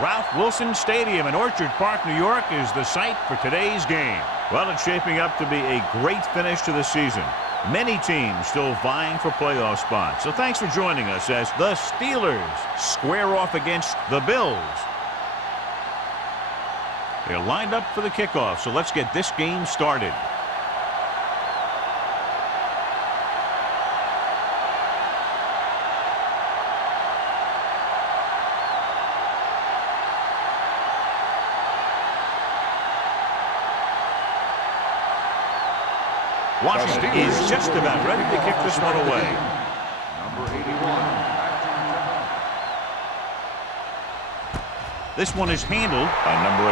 Ralph Wilson Stadium in Orchard Park, New York is the site for today's game. Well, it's shaping up to be a great finish to the season. Many teams still vying for playoff spots. So thanks for joining us as the Steelers square off against the Bills. They're lined up for the kickoff, so let's get this game started. Washington is just about ready to kick this one away. Number 81. This one is handled by number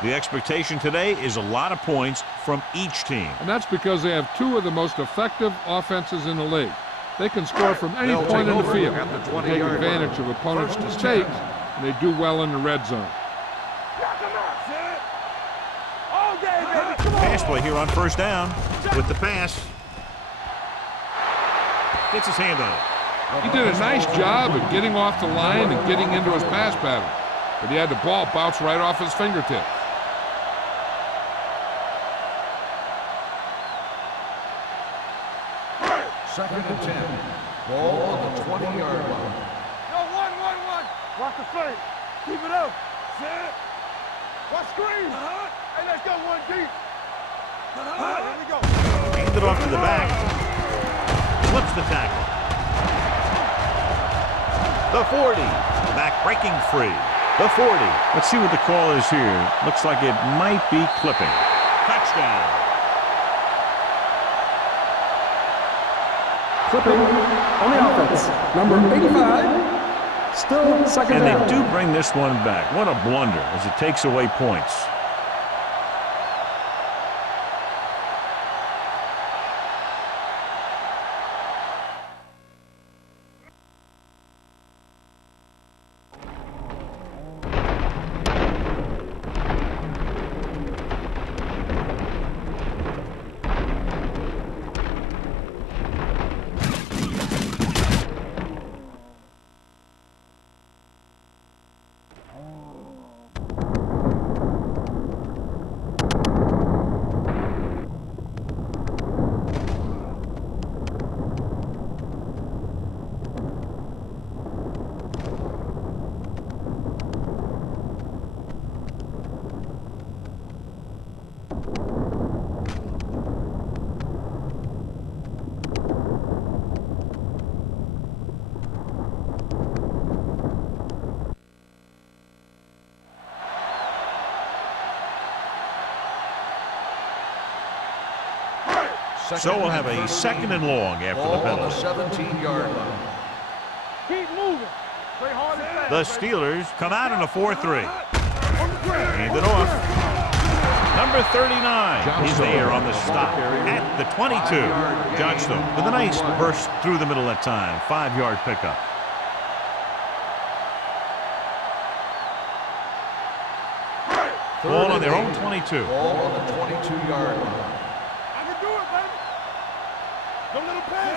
81. The expectation today is a lot of points from each team. And that's because they have two of the most effective offenses in the league. They can score from any point in the field, take advantage of opponents' mistakes, and they do well in the red zone. Pass play here on first down with the pass. Gets his hand on it. He did a nice job of getting off the line and getting into his pass pattern, but he had the ball bounce right off his fingertips. Second and 10. Ball on the 20-yard line. No, 1. Watch the frame. Keep it up. Set. Watch screen. Hey, let's go one deep. Here we go. Hand it off to the back. Flips the tackle. The 40. The back breaking free. The 40. Let's see what the call is here. Looks like it might be clipping. Touchdown. Clipping on the offense. Number 85. Still second down. And they do bring this one back. What a blunder as it takes away points. So we'll have a second and long after the penalty. Ball on the 17-yard line. Keep moving. Play hard and fast. The Steelers come out in a 4-3. Hand it off. Number 39 is there on the stop at the 22. Johnstone with a nice burst through the middle that time. 5-yard pickup. Ball on their own 22. Ball on the 22-yard line.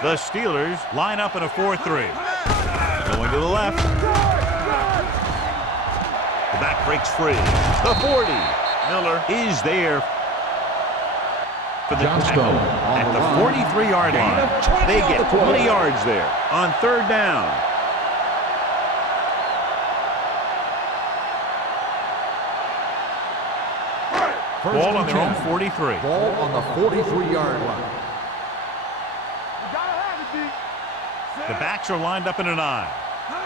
The Steelers line up in a 4-3. Going to the left. The back breaks free. The 40. Miller is there for the tackle at the 43-yard line. They get 20 yards there on third down. Ball on their own 43. Ball on the 43-yard line. The backs are lined up in an I.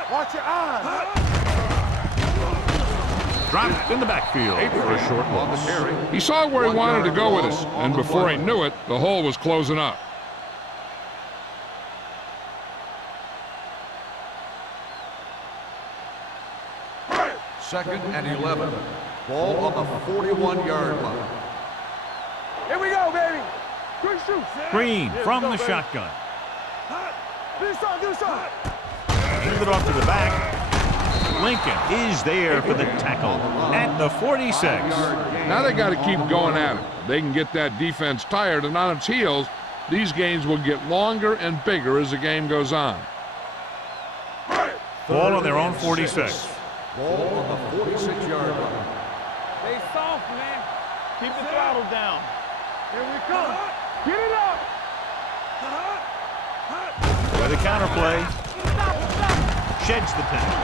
Watch your eyes. Dropped in the backfield for a short loss. He saw where he wanted to go with it, and before he knew it, the hole was closing up. Second and 11. Ball on the 41-yard line. Here we go, baby. Quick shoot. Green from the shotgun. Do something. Hand it off to the back. Lincoln is there for the tackle at the 46. Now they got to keep going at it. They can get that defense tired and on its heels These games will get longer and bigger as the game goes on. Ball on their own 46. Ball on the 46-yard line. Stay soft, man. Keep the throttle down. Here we come. Get it up. With a counterplay. Sheds the tackle.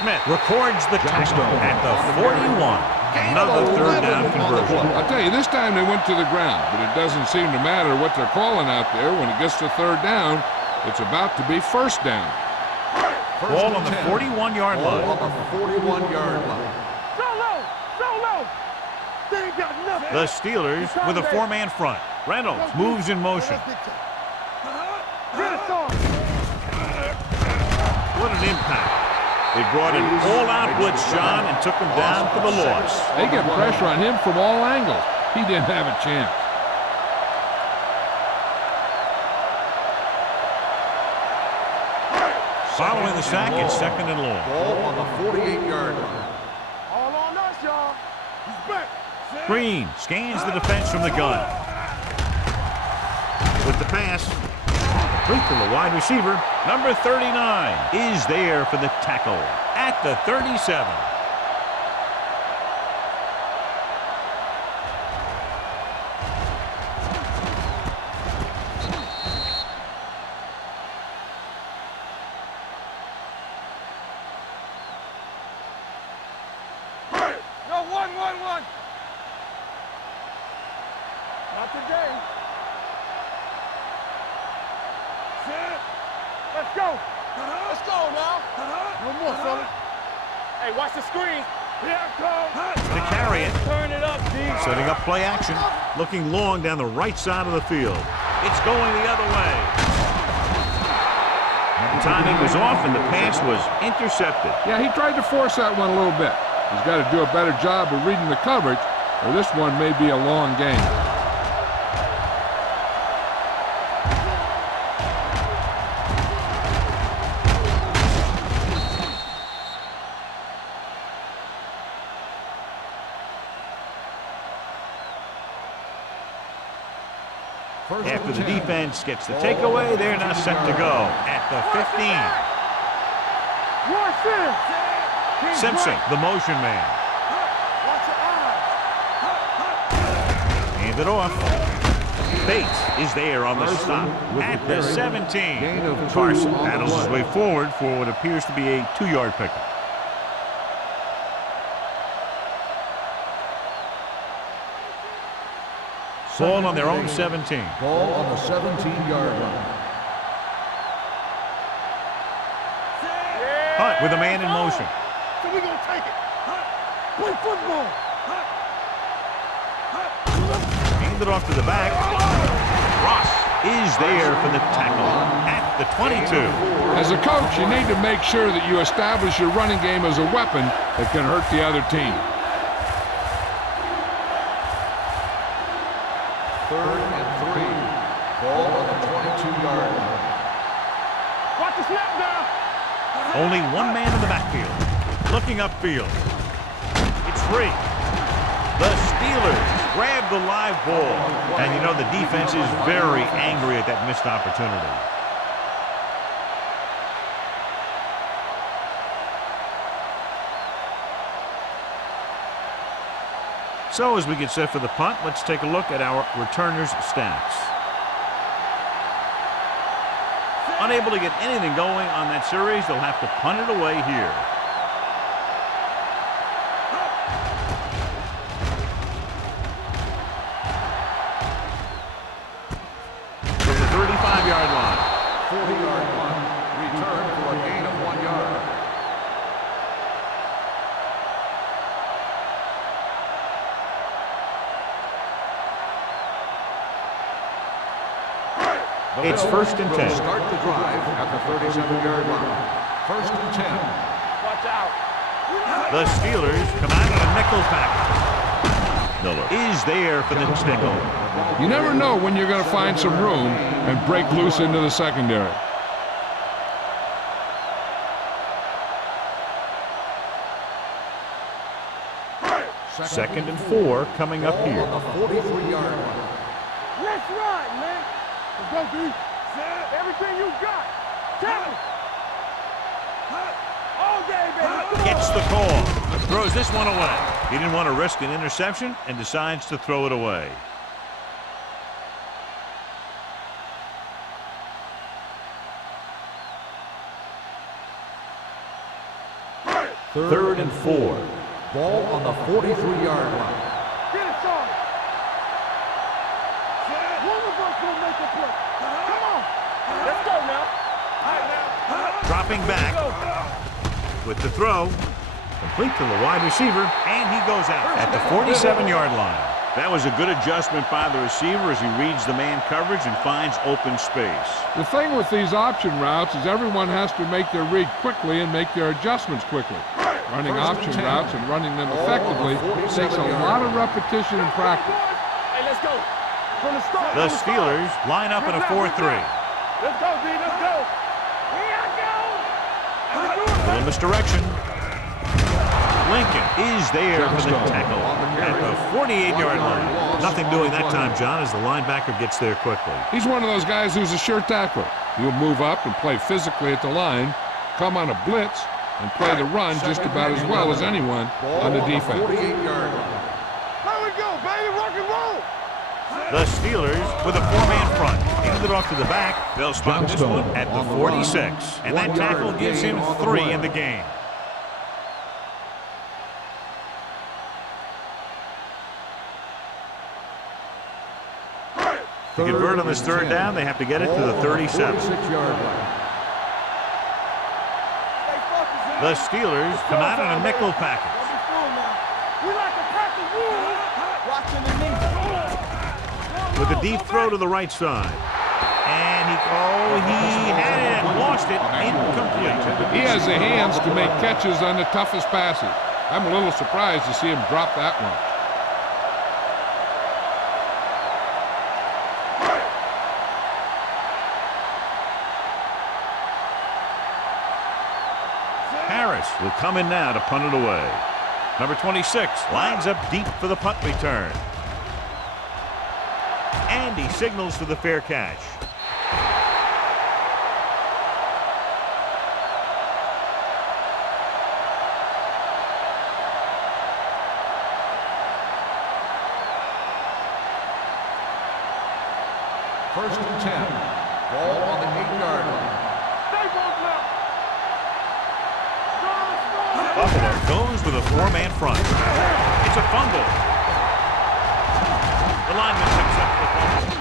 Smith records the tackle at the 41. Another third down conversion. I'll tell you, this time they went to the ground, but it doesn't seem to matter what they're calling out there. When it gets to third down, it's about to be first down. Ball on the 41-yard line. Ball on the 41-yard line. So low. So low. They ain't got nothing. The Steelers with a four-man front. Reynolds moves in motion. Get it on. What an impact. They brought an all-out blitz, John, and took him down for the loss. They get pressure on him from all angles. He didn't have a chance. Following the sack, it's second and long. Ball on the 48-yard line. All on us, y'all. He's back. Green scans the defense from the gun. With the pass, complete to the wide receiver. Number 39 is there for the tackle at the 37. No, one. Not today. Set. Let's go. Let's go now. No more, fella. Hey, watch the screen. Here it comes. To carry it, Turn it up, D. setting up play action, looking long down the right side of the field. It's going the other way. Timing was off and the pass was intercepted. Yeah, he tried to force that one a little bit. He's got to do a better job of reading the coverage, or this one may be a long game. After the defense gets the takeaway, they're now set to go at the 15. Watch this. Simpson, the motion man. Watch your eyes. Hand it off. Bates is there on the stop at the 17. Carson battles his way forward for what appears to be a 2-yard pickup. Ball on their own 17. Ball on the 17-yard line. Hunt with a man in motion. So we're going to take it. Play football. Hand it off to the back. Ross is there for the tackle at the 22. As a coach, you need to make sure that you establish your running game as a weapon that can hurt the other team. Third and 3. Ball on the 22-yard line. Watch the snap now. Only one man in the backfield. Looking upfield. It's free. The Steelers grab the live ball. And you know the defense is very angry at that missed opportunity. So as we get set for the punt, let's take a look at our returners' stats. Unable to get anything going on that series, they'll have to punt it away here. From the 35-yard line. 40-yard line. Return for a gain of 1 yard. It's first and 10. Start the drive at the 37-yard line. First and 10. Watch out. The Steelers come out in a nickel package. Miller is there for the nickel. You never know when you're going to find some room and break loose into the secondary. Second and 4 coming up here. On the 43-yard line. Let's ride, man. Let's go, D. Everything you got. Tackle. All day, baby. Gets the call. Throws this one away. He didn't want to risk an interception and decides to throw it away. Third and 4. Ball on the 43-yard line. Get it started. One of us will make a play. Come on. Let's go now. Dropping back with the throw. Complete to the wide receiver, and he goes out at the 47-yard line. That was a good adjustment by the receiver as he reads the man coverage and finds open space. The thing with these option routes is everyone has to make their read quickly and make their adjustments quickly. Running option routes and running them effectively takes a lot of repetition and practice. Hey, let's go. From the start. The Steelers line up in a 4-3. Let's go, D. Let's go. Here I go. A little misdirection. Lincoln is there for the tackle at the 48-yard line. Nothing doing that time, John, as the linebacker gets there quickly. He's one of those guys who's a sure tackler. He'll move up and play physically at the line, come on a blitz, and play the run just about as well as anyone on the defense. 48-yard line. Here we go, baby. Rock and roll. The Steelers with a 4-man front. Handed off to the back. They'll spot this one at the 46. And that tackle gives him 3 in the game. To convert on this third down, they have to get it to the 37. 46-yard line. The Steelers come out in a nickel package. We like to pack the wood. Watching the knee. With a deep throw to the right side. And he had it and lost it. Incomplete. He has the hands to make catches on the toughest passes. I'm a little surprised to see him drop that one. Harris will come in now to punt it away. Number 26 lines up deep for the punt return. And he signals for the fair catch. First and 10. Ball on the 8-yard line. Stay both left. Buffalo goes with a 4-man front. It's a fumble. The lineman picks up the fumble.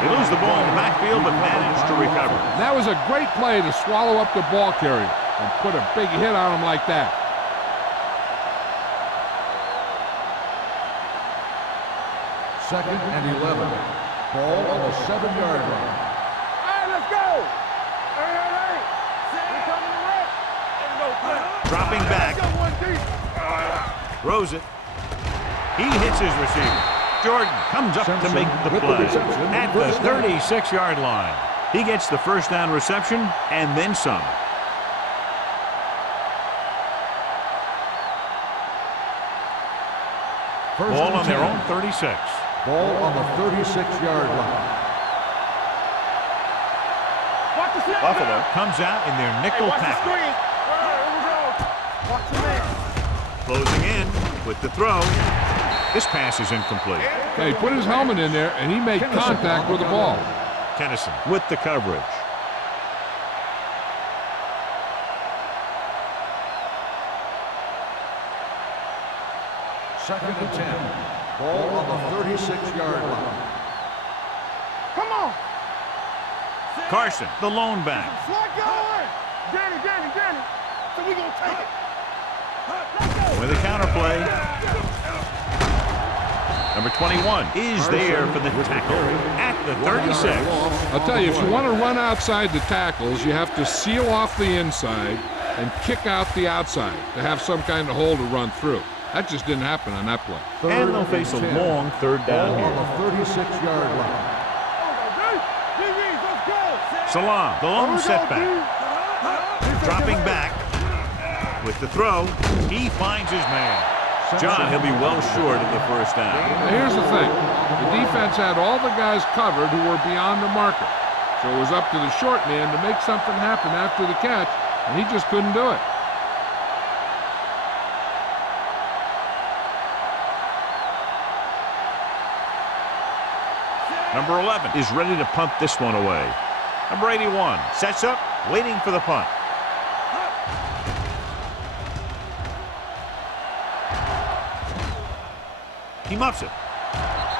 They lose the ball in the backfield but manage to recover. That was a great play to swallow up the ball carrier and put a big hit on him like that. Second and 11. Ball on the 7-yard line. Hey, let's go. Hey. We're coming to rest. Ain't no play. Dropping back. Let's go, one deep. Throws it. He hits his receiver. Jordan comes up to make the play at the 36-yard line. He gets the first down reception and then some. Ball on their own 36. Ball on the 36-yard line. Watch the snap. Buffalo comes out in their nickel Watch the package. screen. Here we go. Watch the man. Closing in with the throw. This pass is incomplete. Okay, he put his helmet in there, and he made contact with the ball. Tennyson with the coverage. Second and 10. Ball on the 36-yard line. Come on. Carson, the lone back. Slide going. Danny. So we going to take it. Let's go. With a counterplay. Number 21 is there for the tackle at the 36. I'll tell you, if you want to run outside the tackles, you have to seal off the inside and kick out the outside to have some kind of hole to run through. That just didn't happen on that play. And they'll face a long third down Ball here. on the 36-yard line. Salam, the lone setback. Dropping back with the throw. He finds his man. John, he'll be well short of the first down. Now here's the thing. The defense had all the guys covered who were beyond the marker. So it was up to the short man to make something happen after the catch, and he just couldn't do it. Number 11 is ready to punt this one away. Number 81 sets up, waiting for the punt. He muffs it.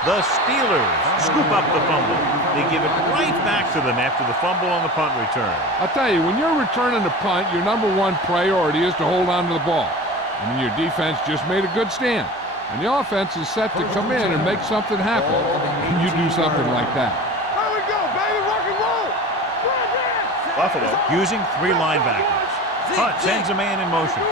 The Steelers scoop up the fumble. They give it right back to them after the fumble on the punt return. I'll tell you, when you're returning a punt, your number one priority is to hold on to the ball. I mean, your defense just made a good stand. And the offense is set to come in and make something happen. And you do something like that. Here we go, baby, rock and roll. Buffalo using 3 linebackers. Hunt sends a man in motion.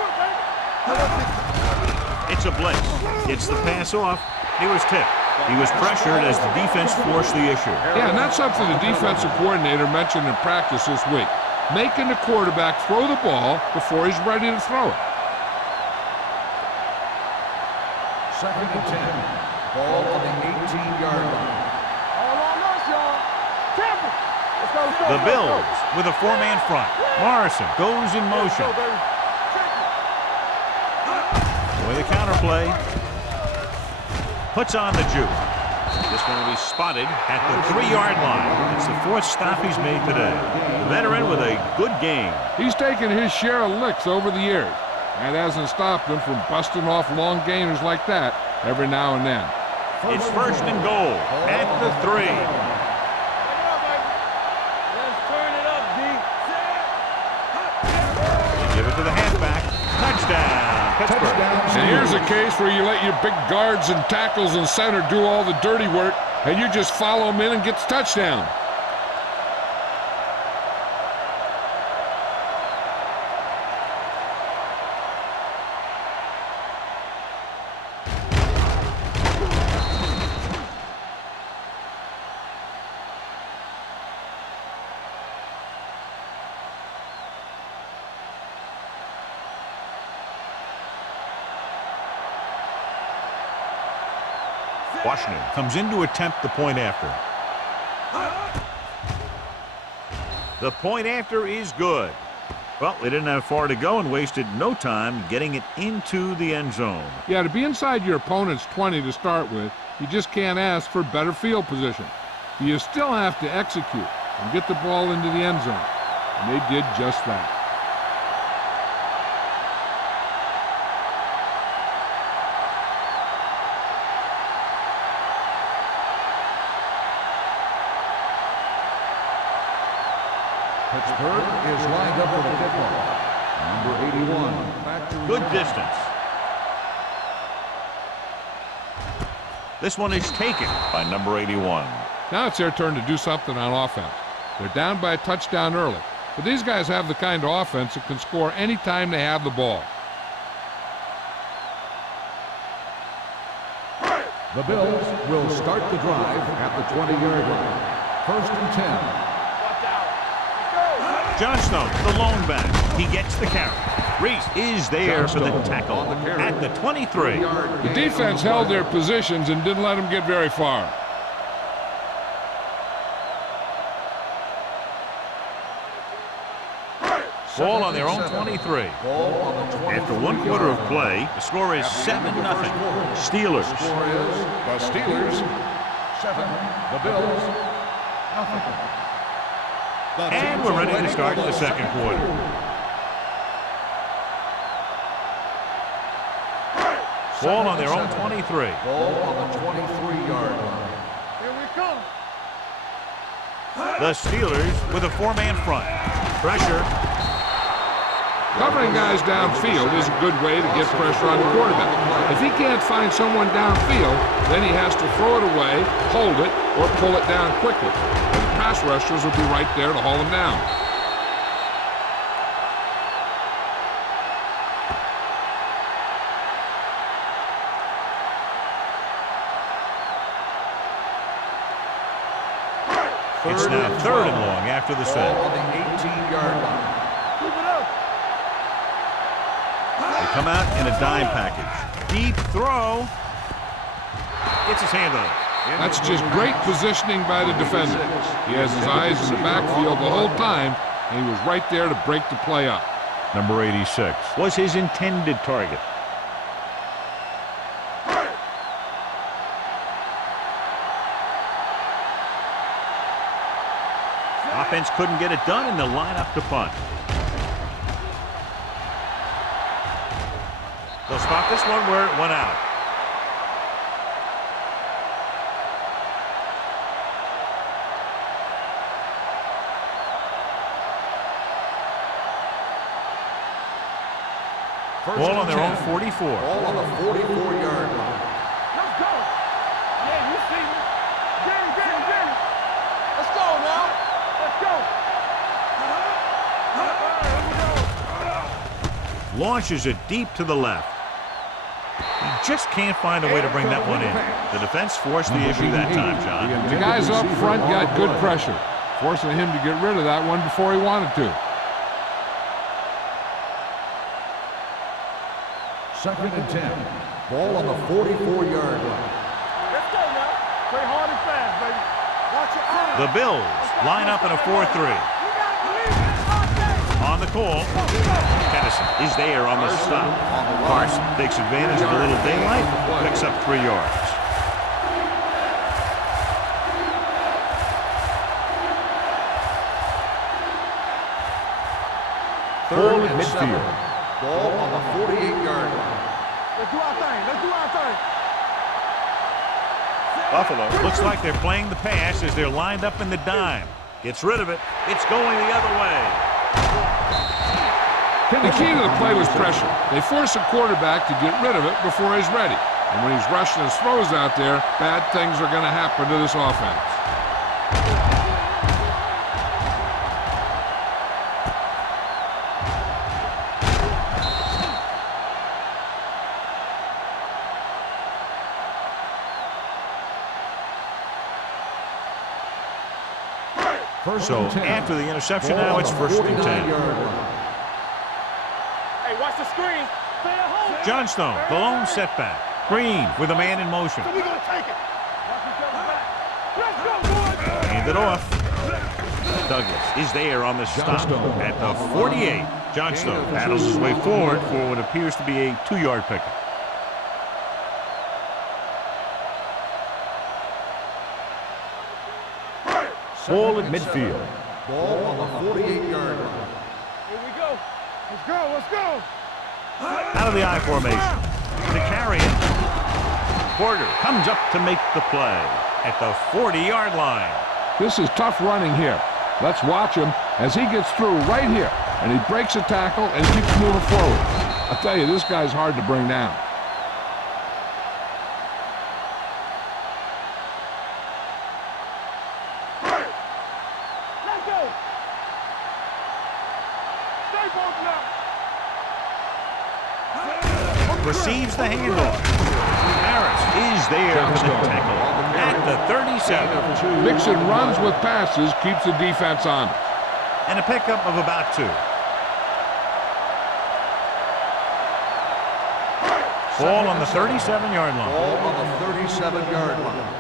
It's a blitz. Gets the pass off. He was tipped. He was pressured as the defense forced the issue. Yeah, and that's something the defensive coordinator mentioned in practice this week. Making the quarterback throw the ball before he's ready to throw it. 2nd and 10. Ball on the 18-yard line. All on us, y'all. Temple. Let's go, let's go. The Bills with a 4-man front. Morrison goes in motion. With a counterplay. Puts on the juke. This one will be spotted at the 3-yard line. It's the 4th stop he's made today. The veteran with a good game. He's taken his share of licks over the years. That hasn't stopped him from busting off long gainers like that every now and then. It's 1st and goal at the 3. Let's turn it up, D. They give it to the halfback. Touchdown, Pittsburgh. And here's a case where you let your big guards and tackles and center do all the dirty work, and you just follow them in and get the touchdown. Washington comes in to attempt the point after. The point after is good. Well, they didn't have far to go and wasted no time getting it into the end zone. Yeah, to be inside your opponent's 20 to start with, you just can't ask for better field position. You still have to execute and get the ball into the end zone. And they did just that. Pittsburgh is lined up for the kickoff. Number 81. Back to Good distance. This one is taken by number 81. Now it's their turn to do something on offense. They're down by a touchdown early, but these guys have the kind of offense that can score anytime they have the ball. The Bills will start the drive at the 20-yard line. 1st and 10. Johnstone, the lone back. He gets the carry. Reese is there for the tackle at the 23. The defense held their positions and didn't let them get very far. Ball on their own 23. After 1 quarter of play, the score is 7-0. Steelers. The Steelers 7. The Bills nothing. And we're ready to start the second quarter. Ball on their own 23. Ball on the 23-yard line. Here we come. The Steelers with a 4-man front. Pressure. Covering guys downfield is a good way to get pressure on the quarterback. If he can't find someone downfield, then he has to throw it away, hold it, or pull it down quickly. And the pass rushers will be right there to haul him down. It's now 3rd and long after the set. Ball on the 18-yard line. They come out in a dime package. deep throw. Gets his hand on it. That's just great positioning by the defender. He has his eyes in the backfield the whole time, and he was right there to break the play up. Number 86 was his intended target. Offense couldn't get it done, and they'll line up to punt. They'll spot this one where it went out. Ball on their own 44. Ball on the 44-yard line. Let's go. Yeah, you see me. Get him. Let's go now. Let's go. Launches it deep to the left. He just can't find a way to bring that one in. The defense forced the issue that time, John. The guys up front got good pressure, forcing him to get rid of that one before he wanted to. 2nd and 10. Ball on the 44-yard line. Let's go now. Play hard and fast, baby. Watch your eyes. The Bills line up in a 4-3. On the call, Tennyson is there on the stop. Carson takes advantage of a little daylight, picks up 3 yards. Third and midfield. Ball on the 48-yard line. Let's do our thing. Buffalo looks like they're playing the pass as they're lined up in the dime. Gets rid of it. It's going the other way. The key to the play was pressure. They force a quarterback to get rid of it before he's ready. And when he's rushing his throws out there, bad things are going to happen to this offense. So after the interception, now it's 1st and 10. Hey, watch the screen. Stay at home. Johnstone, the lone setback. Green with a man in motion. So we're going to take it. Watch each other back. Let's go, boys. Hand it off. Douglas is there on the stop at the 48. Johnstone paddles his way forward for what appears to be a 2-yard pickup. Ball at midfield. Ball on the 48-yard line. Here we go. Let's go. Out of the I formation. To carry it. Porter comes up to make the play at the 40-yard line. This is tough running here. Let's watch him as he gets through right here. And he breaks a tackle and keeps moving forward. I'll tell you, this guy's hard to bring down. Let's go. Stay both now. Receives the handoff. Harris is there for the tackle at the 37. Mixing runs with passes keeps the defense on it. And a pickup of about 2. Ball on the 37-yard line. Ball on the 37-yard line.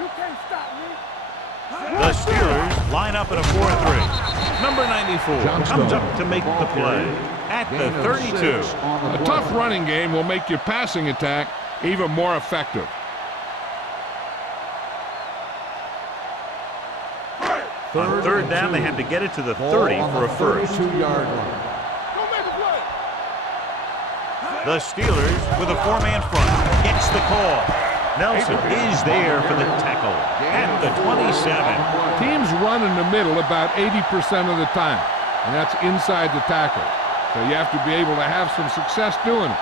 You can't stop me. The Steelers line up in a 4-3. Number 94 comes up to make the play at the 32. A tough running game will make your passing attack even more effective. On 3rd down, they had to get it to the 30 for a first. 32-yard line. Go make a play. The Steelers with a 4-man front gets the call. Nelson is there for the tackle at the 27. Teams run in the middle about 80% of the time, and that's inside the tackle. So you have to be able to have some success doing it.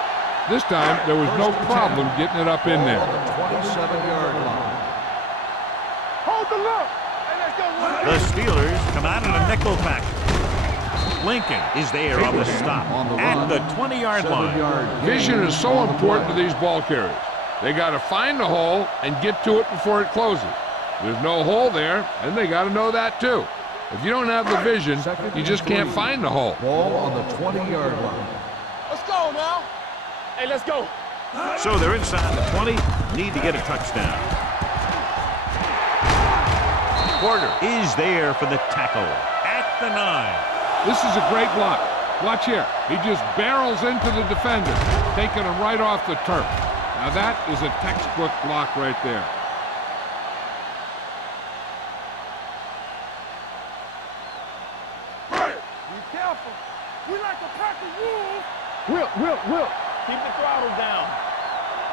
This time, there was no problem getting it up in there. Ball on the 27-yard line. Hold the look. Hey, let's go. The Steelers come out in a nickel package. Lincoln is there on the stop at the 20-yard line. Vision is so important to these ball carriers. They got to find the hole and get to it before it closes. There's no hole there, and they got to know that too. If you don't have the vision, you just can't find the hole. Ball on the 20-yard line. Let's go now. Hey, let's go. So they're inside the 20, need to get a touchdown. Porter is there for the tackle at the 9. This is a great block. Watch here. He just barrels into the defender, taking him right off the turf. Now that is a textbook block right there. Be careful. We like to pack the wolves. Will. Keep the throttle down.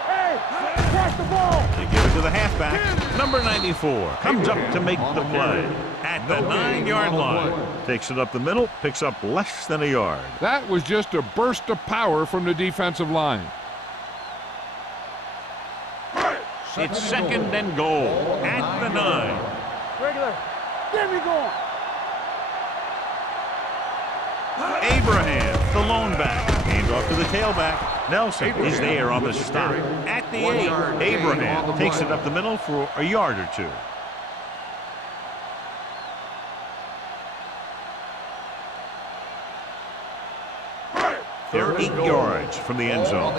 Hey, catch the ball. They give it to the halfback. Number 94 comes up to make the play at the 9-yard line. Takes it up the middle, picks up less than a yard. That was just a burst of power from the defensive line. It's second and goal at the 9. Regular. Get me going. Abraham, the lone back. Hands off to the tailback. Nelson is there on the stop. At the 8, Abraham takes it up the middle for a yard or two. They're 8 yards from the end zone.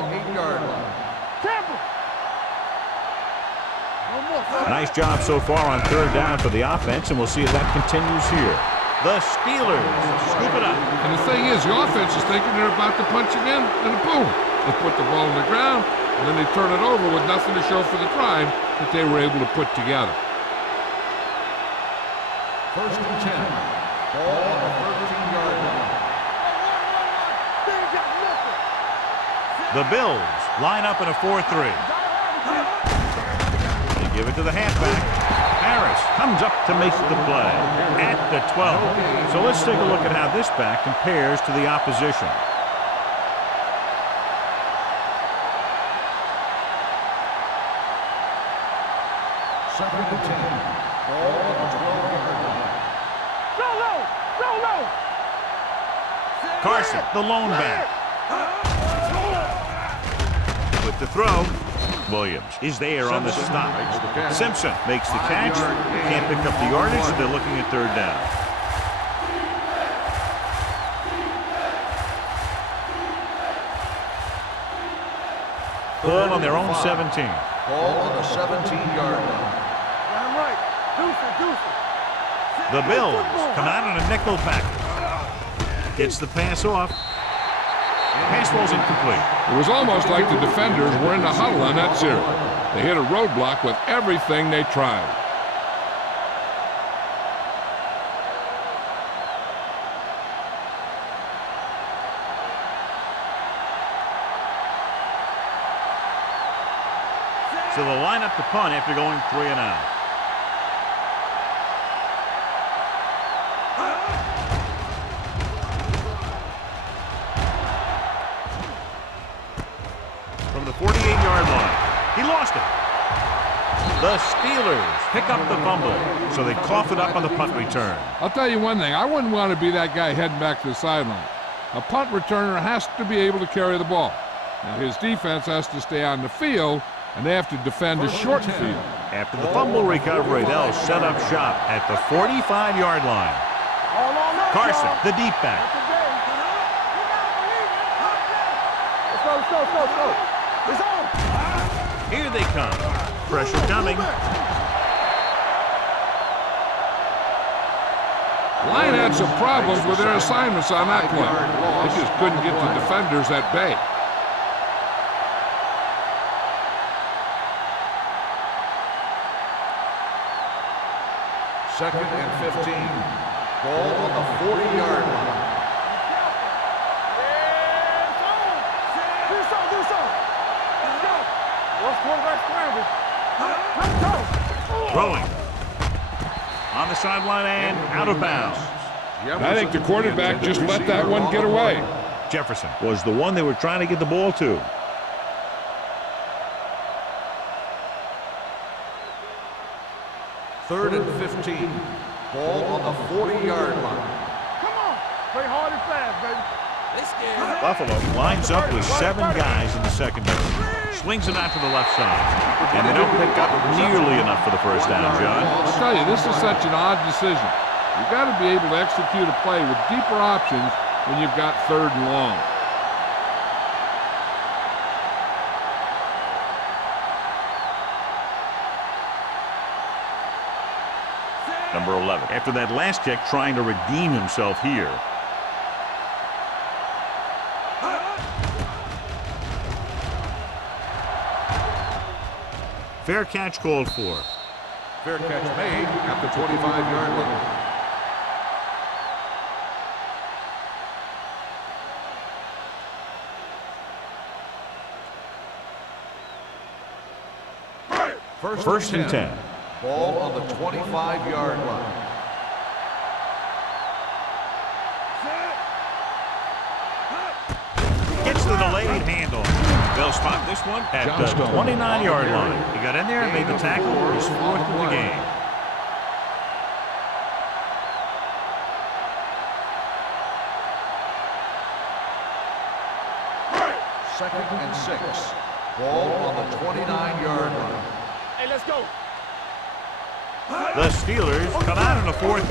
Nice job so far on third down for the offense, and we'll see if that continues here. The Steelers scoop it up. And the thing is, the offense is thinking they're about to punch again, and boom, they put the ball on the ground, and then they turn it over with nothing to show for the drive that they were able to put together. First and 10. Ball on the 13-yard line. The Bills line up in a 4-3. They give it to the halfback. Harris comes up to make the play at the 12. So let's take a look at how this back compares to the opposition. Second and 10. Ball on the 12-yard line. Go low. Carson, the lone back. With the throw, Williams is there on the stop. Simpson makes the catch. Can't pick up the yardage, so they're looking at third down. Ball on their own 17. Ball on the 17-yard line. I'm right. Deuce. The Bills come out on a nickel package. Gets the pass off. Pass falls incomplete. It was almost like the defenders were in the huddle on that series. They hit a roadblock with everything they tried. So they'll line up the punt after going 3 and out. From the 48-yard line. He lost it. The Steelers pick up the fumble, so they cough it up on the punt return. I'll tell you one thing. I wouldn't want to be that guy heading back to the sideline. A punt returner has to be able to carry the ball. Now, his defense has to stay on the field, and they have to defend a short field. After the fumble recovery, they'll set up shop at the 45-yard line. Carson, the deep back. Let's go. It's on. Here they come. Pressure coming. Line had some problems with their assignments on that play. They just couldn't get the defenders at bay. Second and 15. Ball on the 40-yard line. Do so. Let's go. What's quarterback scramble? Let's go. Throwing. On the sideline and out of bounds. I think the quarterback just let that one get away. Jefferson was the one they were trying to get the ball to. Third and 15. Ball on the 40-yard line. Come on. Play hard and fast, baby. Buffalo lines up with 7 guys in the secondary. Swings it out to the left side. And they don't pick up nearly enough for the first down, John. I'll tell you, this is such an odd decision. You've got to be able to execute a play with deeper options when you've got third and long. number 11. After that last kick, trying to redeem himself here. Fair catch called for. Fair catch made at the 25-yard line. First and 10. Ball on the 25-yard line. Gets the delayed handle. They'll spot this one at the 29-yard line. He got in there and made the tackle. He's fourth in the game. Second and 6. Ball on the 29-yard line. Hey, let's go. The Steelers come out in a 4-3.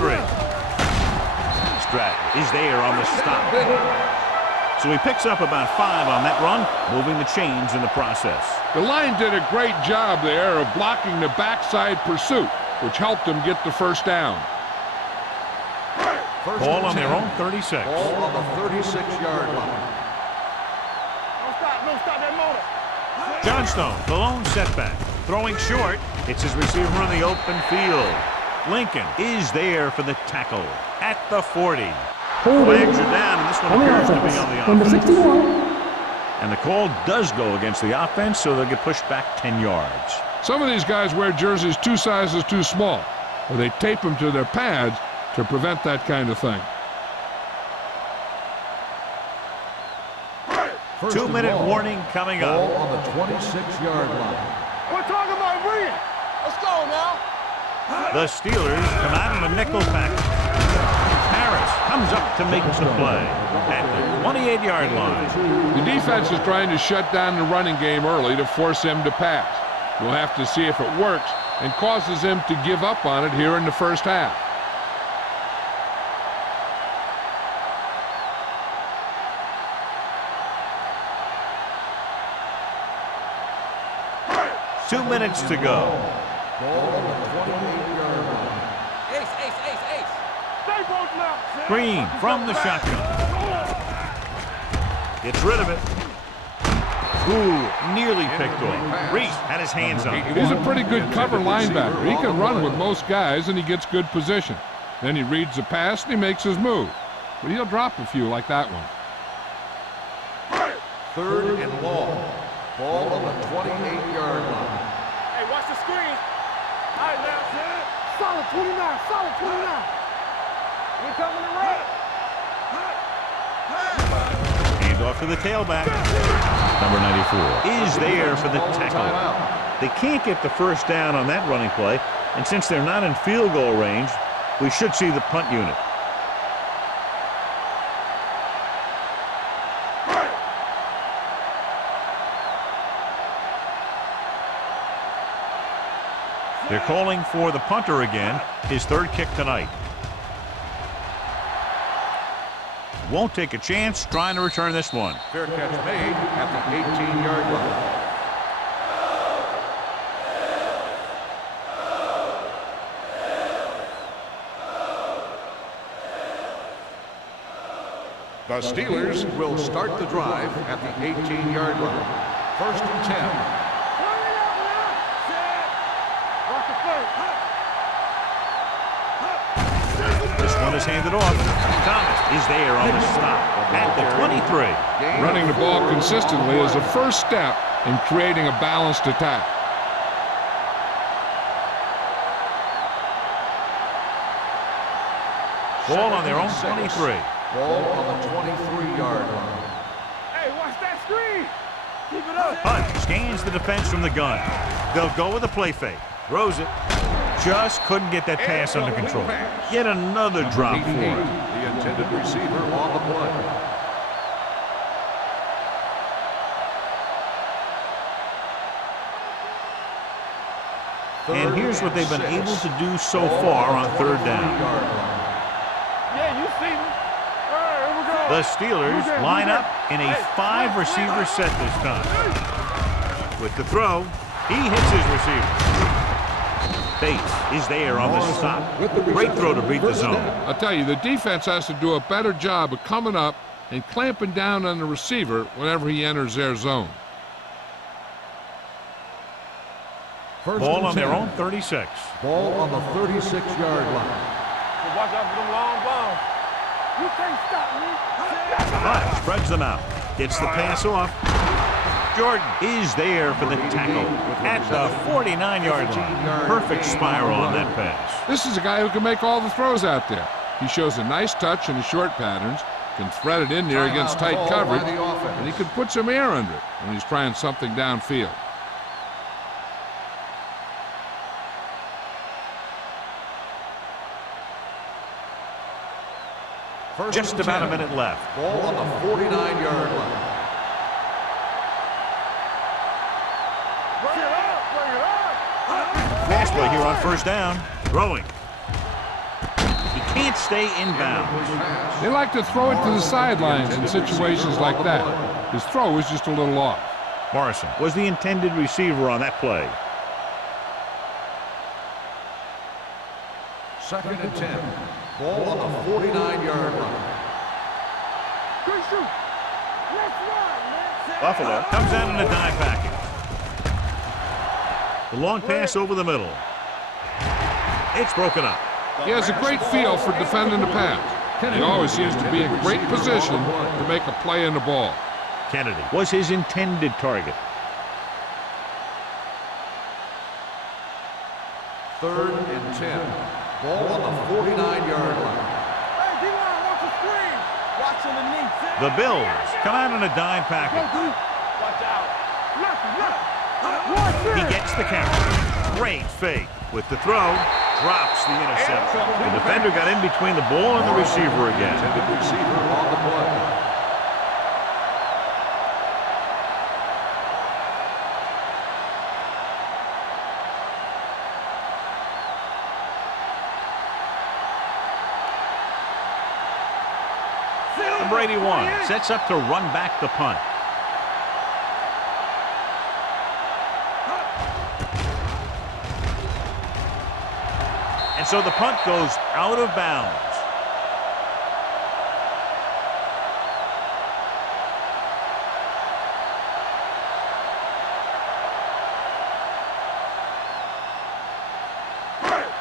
Stratton is there on the stop. So he picks up about 5 on that run, moving the chains in the process. The line did a great job there of blocking the backside pursuit, which helped them get the first down. Ball on their own 36. Ball on the 36-yard line. Don't stop that motor. Johnstone, the lone setback. Throwing short, it's his receiver in the open field. Lincoln is there for the tackle at the 40. Flags are down, and this one appears to be on the Number offense. 61. And the call does go against the offense, so they'll get pushed back 10 yards. Some of these guys wear jerseys 2 sizes too small, or they tape them to their pads to prevent that kind of thing. 2-minute warning coming Ball up. on the 26-yard line. We're talking about bringing. Let's go now. The Steelers come out in a nickel package. Harris comes up to make the play at the 28-yard line. The defense is trying to shut down the running game early to force him to pass. We'll have to see if it works and causes him to give up on it here in the first half. Two minutes to go. Ball on the 28-yard line. Stay both now. Green from the shotgun. Gets rid of it. Ooh, nearly picked off. Reese had his hands on it. He's a pretty good cover linebacker. He can run with most guys, and he gets good position. Then he reads the pass, and he makes his move. But he'll drop a few like that one. Third and long. Ball on the 28-yard line. Hey, watch the screen. All right, now. Solid 29. Solid 29. We coming to run. Hand off to the tailback. Number 94 is there for the tackle. They can't get the first down on that running play, and since they're not in field goal range, we should see the punt unit. They're calling for the punter again, his third kick tonight. Won't take a chance trying to return this one. Fair catch made at the 18-yard line. The Steelers will start the drive at the 18-yard line. First and 10. This one is handed off. Thomas is there on the stop at the 23. Running the ball consistently is the first step in creating a balanced attack. Ball on their own 23. Ball on the 23-yard line. Hey, watch that screen. Keep it up. Hunt scans the defense from the gun. They'll go with a play fake. Throws it. Just couldn't get that pass under control. Yet another drop for it. The intended receiver on the play. And here's what they've been able to do so far on third down. Yeah, you see me. All right, here we go. The Steelers line up in a 5-receiver set this time. With the throw, he hits his receiver. Bates is there on the stop. Great throw to beat the zone. I'll tell you, the defense has to do a better job of coming up and clamping down on the receiver whenever he enters their zone. Ball on their own 36. Ball on the 36-yard line. Watch out for them long balls. You can't stop me. But spreads them out. Gets the pass off. Jordan is there for the tackle at the 49-yard line. Perfect spiral on that pass. This is a guy who can make all the throws out there. He shows a nice touch in the short patterns, can thread it in there against tight coverage, and he can put some air under it when he's trying something downfield. Just about a minute left. Ball on the 49-yard line. Pass play here on first down. Throwing. He can't stay in bounds. They like to throw it to the sidelines in situations like that. His throw is just a little off. Morrison was the intended receiver on that play. 2nd and 10. Ball on the 49-yard line. Buffalo comes out in a dime package. The long pass over the middle. It's broken up. He has a great feel for defending the pass. He always seems to be in great position to make a play in the ball. Kennedy was his intended target. 3rd and 10. Ball on the 49-yard line. Hey, D-line, watch the screen. Watch underneath. The Bills come out in a dime package. Watch out. He gets the count. Great fake with the throw. Drops the interception. The defender got in between the ball and the receiver again. Intended receiver on the play. Brady one sets up to run back the punt. And so the punt goes out of bounds.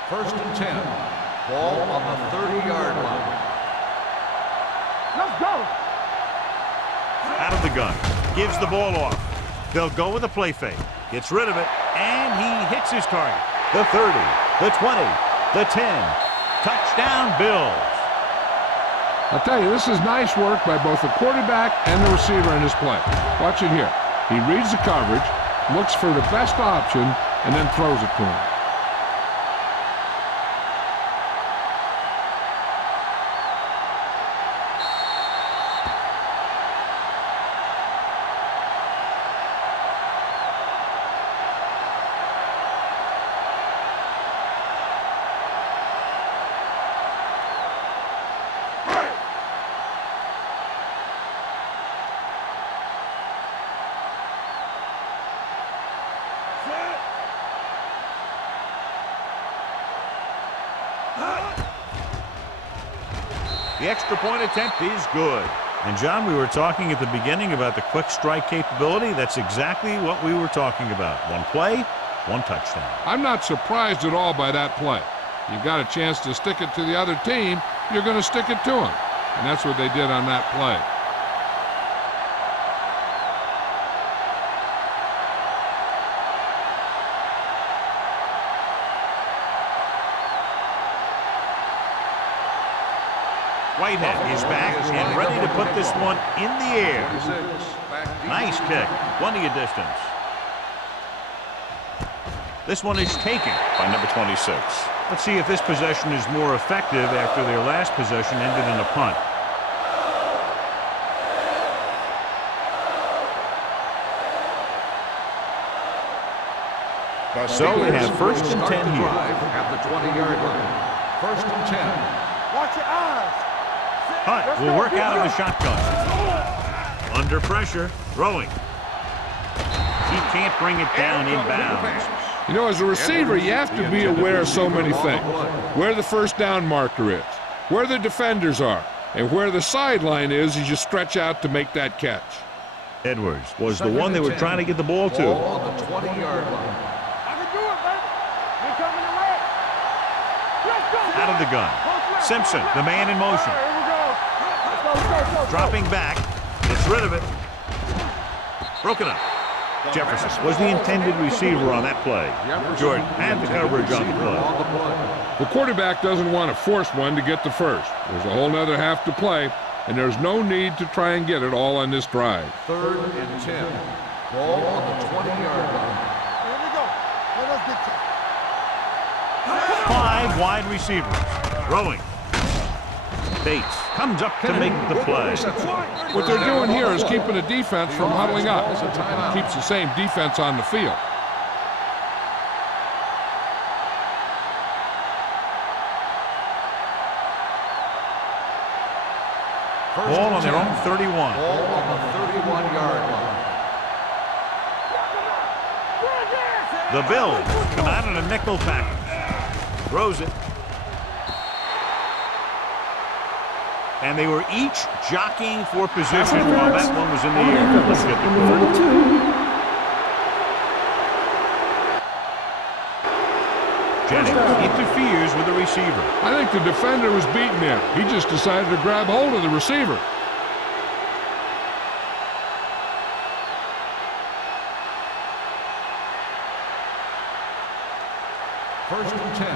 First and 10. Ball on the 30-yard line. Let's go. Out of the gun. Gives the ball off. They'll go with a play fake. Gets rid of it, and he hits his target. The 30, the 20, the 10. Touchdown, Bills. I'll tell you, this is nice work by both the quarterback and the receiver in this play. Watch it here. He reads the coverage, looks for the best option, and then throws it to him. The extra point attempt is good. And, John, we were talking at the beginning about the quick strike capability. That's exactly what we were talking about. One play, one touchdown. I'm not surprised at all by that play. You've got a chance to stick it to the other team, you're going to stick it to them. And that's what they did on that play. Whitehead is back and ready to put this one in the air. Nice kick. Plenty of distance. This one is taken by number 26. Let's see if this possession is more effective after their last possession ended in a punt. So we have first and 10 here. At the 20-yard line. First and 10. Watch your eyes. Hunt will work out of the shotgun. Under pressure, throwing. He can't bring it down in bounds. You know, as a receiver, you have to be aware of so many things. Where the first down marker is, where the defenders are, and where the sideline is as you stretch out to make that catch. Edwards was the one they were trying to get the ball to. Ball on the 20-yard line. I can do it, baby. You're coming to left. Let's go. Out of the gun. Simpson, the man in motion. Here we go. Let's go. Dropping back. Gets rid of it. Broken up. Jefferson was the intended receiver on that play. Jordan had the coverage on the play. The quarterback doesn't want to force one to get to first. There's a whole nother half to play, and there's no need to try and get it all on this drive. 3rd and 10. Ball on the 20-yard line. Here we go. Let us get to 5 wide receivers. Throwing. Bates comes up to make the play. What they're doing here is keeping the defense from huddling up. Keeps the same defense on the field. Ball on their own 31. Ball on the 31-yard line. The Bills come out in a nickel package. Throws it. And they were each jockeying for position while that one was in the air. Let's get the Number ball. 32. Jennings interferes with the receiver. I think the defender was beaten there. He just decided to grab hold of the receiver. First and 10.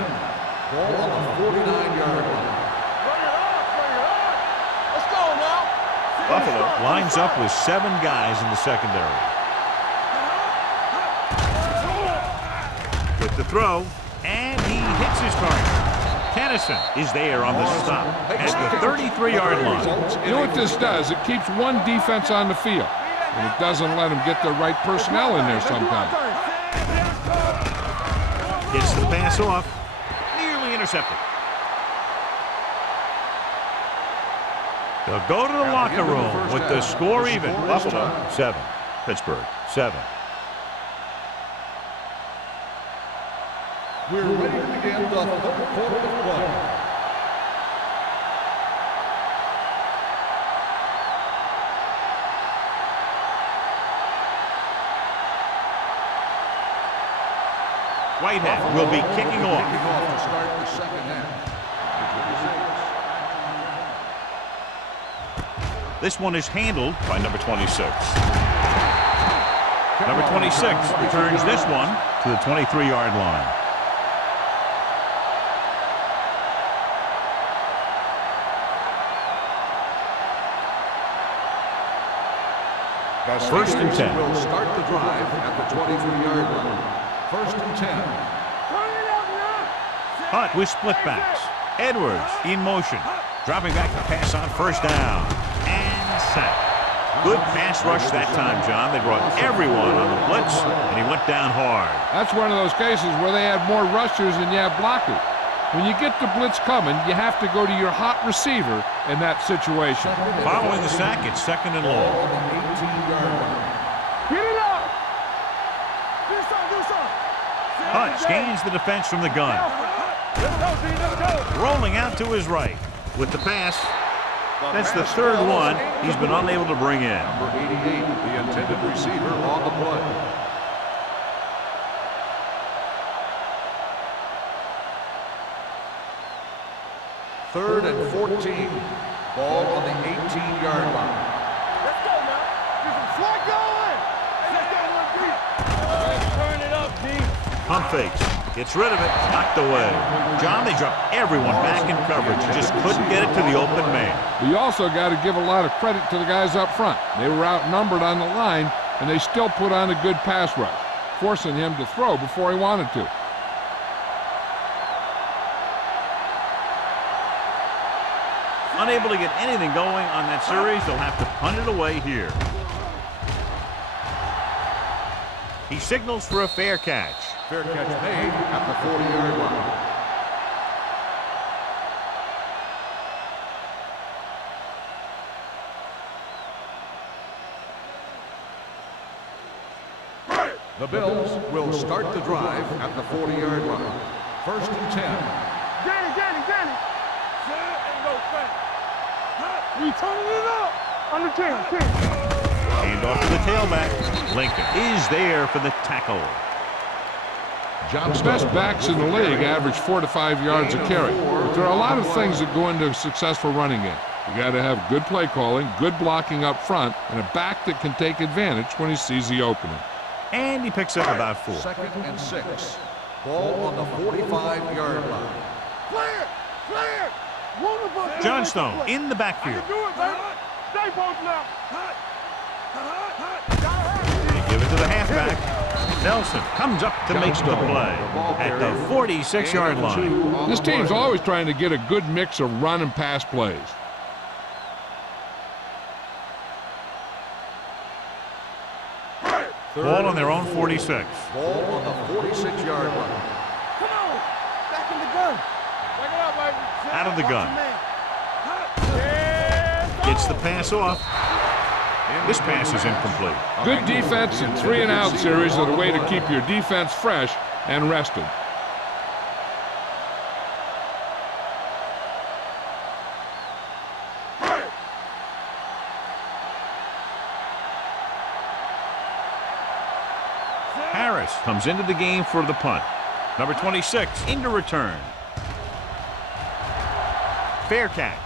Ball on the 49-yard line. Let's go now. Buffalo lines up with 7 guys in the secondary. With the throw, and he hits his target. Tennyson is there on the stop at the 33-yard line. You know what this does? It keeps one defense on the field, and it doesn't let them get the right personnel in there sometimes. Gets the pass off. Nearly intercepted. They'll go to the locker room with the score even. Buffalo 7, Pittsburgh 7. We're ready to begin the 3rd quarter of play. Whitehead will be kicking off. Kicking off to start the second half. This one is handled by number 26. Number 26 returns this one to the 23-yard line. First and 10. Will start the drive at the 23-yard line. First and 10. Hunt with split backs. Edwards in motion. Dropping back to pass on first down. And sack. Good pass rush that time, John. They brought everyone on the blitz, and he went down hard. That's one of those cases where they have more rushers than you have blockers. When you get the blitz coming, you have to go to your hot receiver in that situation. Following the sack, it's 2nd and long. Ball on the 18-yard line. Get it up. Do something. Hunt gains the defense from the gun. Let's go, D. Let's go. Rolling out to his right with the pass. That's the 3rd one he's been unable to bring in. Number 88, the intended receiver on the play. Third and 14. Ball on the 18-yard line. Let's go now. Get some slack going. Let's go, one deep. Let's turn it up, D. Pump fakes. Gets rid of it. Knocked away. John, they dropped everyone back in coverage. Just couldn't get it to the open man. You also got to give a lot of credit to the guys up front. They were outnumbered on the line, and they still put on a good pass rush, forcing him to throw before he wanted to. Unable to get anything going on that series, they'll have to punt it away here. He signals for a fair catch. Fair catch made at the 40-yard line. The Bills will start the drive at the 40-yard line. 1st and 10. Danny. Set and go fast. We turning it up. Under 10. Hand off to the tailback. Lincoln is there for the tackle. The best backs in the league average 4 to 5 yards a carry. But there are a lot of things that go into a successful running game. You got to have good play calling, good blocking up front, and a back that can take advantage when he sees the opening. And he picks up about 4. 2nd and 6. Ball on the 45-yard line. Clear. Johnstone in the backfield. Do it, baby. Stay both now. They give it to the halfback. Nelson comes up to make the play at the 46-yard line. This team's always trying to get a good mix of run and pass plays. Ball on their own 46. Ball on the 46-yard line. Come on. Back in the gun. Back it up, baby. Out of the gun. Yeah, Gets the pass off. This pass is incomplete. Good defense and 3-and-out series are the way to keep your defense fresh and rested. Harris comes into the game for the punt. Number 26 into return. Fair catch.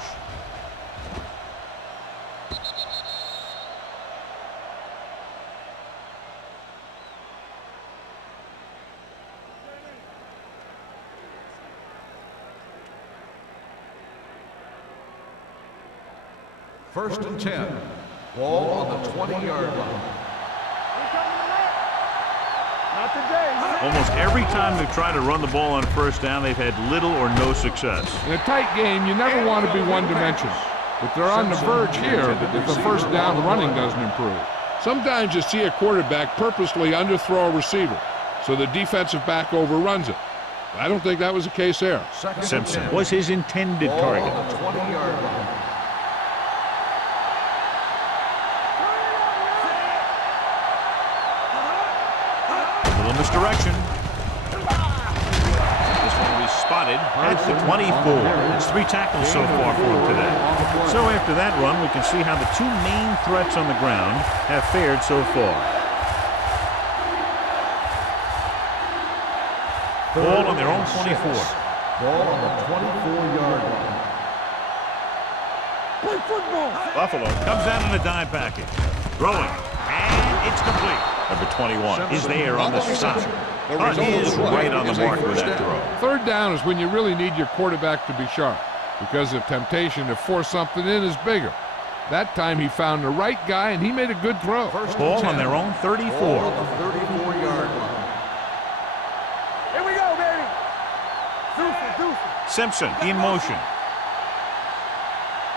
First and 10. Ball on the 20-yard line. Not today. Almost every time they've tried to run the ball on first down, they've had little or no success. In a tight game, you never want to be one-dimensional. But they're on the verge here if the first down running doesn't improve. Sometimes you see a quarterback purposely underthrow a receiver, so the defensive back overruns it. I don't think that was the case there. Simpson was his intended target. On the 20-yard line. Little misdirection. This one will be spotted at the 24. It's 3 tackles so far for him today. So after that run, we can see how the 2 main threats on the ground have fared so far. Ball on their own 24. Ball on the 24-yard line. Play football. Buffalo comes out in a dime package. Throwing. And it's complete. Number 21 is there on the stop. Hunt is right on the mark with that throw. Third down is when you really need your quarterback to be sharp, because the temptation to force something in is bigger. That time he found the right guy, and he made a good throw. Ball on their own 34. Ball on the 34-yard line. Here we go, baby. Deuce. Simpson in motion.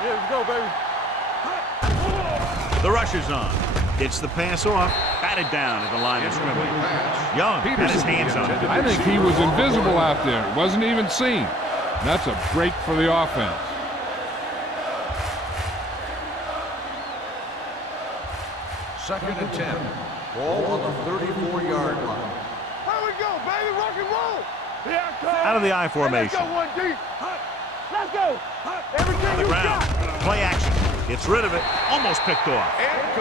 Here we go, baby. The rush is on. Gets the pass off. Batted down at the line of scrimmage. Young had his hands on it. I think he was invisible out there. Wasn't even seen. That's a break for the offense. Second and 10. Ball on the 34-yard line. Here we go, baby. Rock and roll. Here I come. Out of the I formation. Let's go, one deep. Let's go. Everything On the you ground. got. Play action. Gets rid of it. Almost picked off.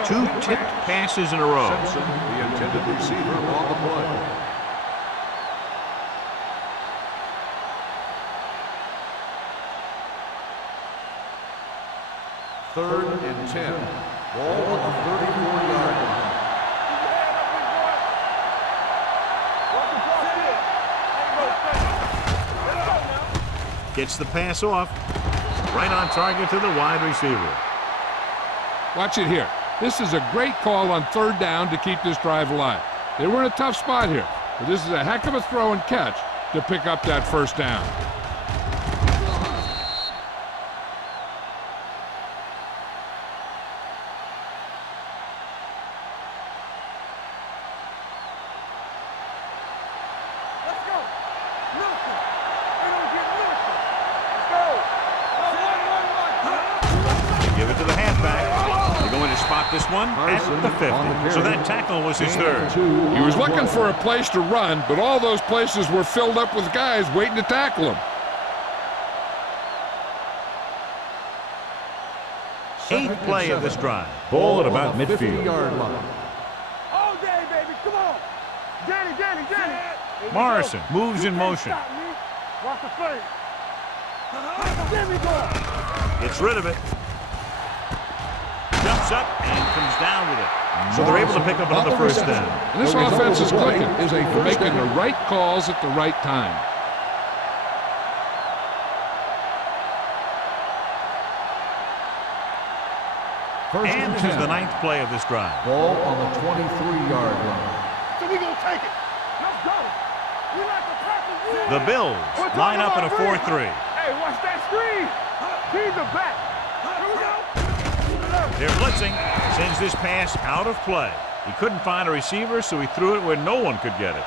2 tipped passes in a row. Simpson, the intended receiver, on the play. Third and 10. Ball on the 34-yard line. Gets the pass off. Right on target to the wide receiver. Watch it here. This is a great call on third down to keep this drive alive. They were in a tough spot here, but this is a heck of a throw and catch to pick up that first down. Let's go. Nothing. They don't get nothing. Let's go. Give it to the halfback. They're going to spot caught this one at Carson the on the 50. So carry. that tackle was his third. He was looking for a place to run, but all those places were filled up with guys waiting to tackle him. Eighth play of this drive. Ball at about midfield. 50-yard line. All day, baby. Come on. Danny. Morrison moves in motion. Watch the fake. There we go. Gets rid of it. Jumps up and comes down with it. So they're able to pick up another first down. And this offense is clicking. They're making the right calls at the right time. And this is the 9th play of this drive. Ball on the 23-yard line. So we gonna take it. Let's go. We like to practice. The Bills line up in a 4-3. Hey, watch that screen. He's the back. Here we go. They're blitzing. Sends this pass out of play. He couldn't find a receiver, so he threw it where no one could get it.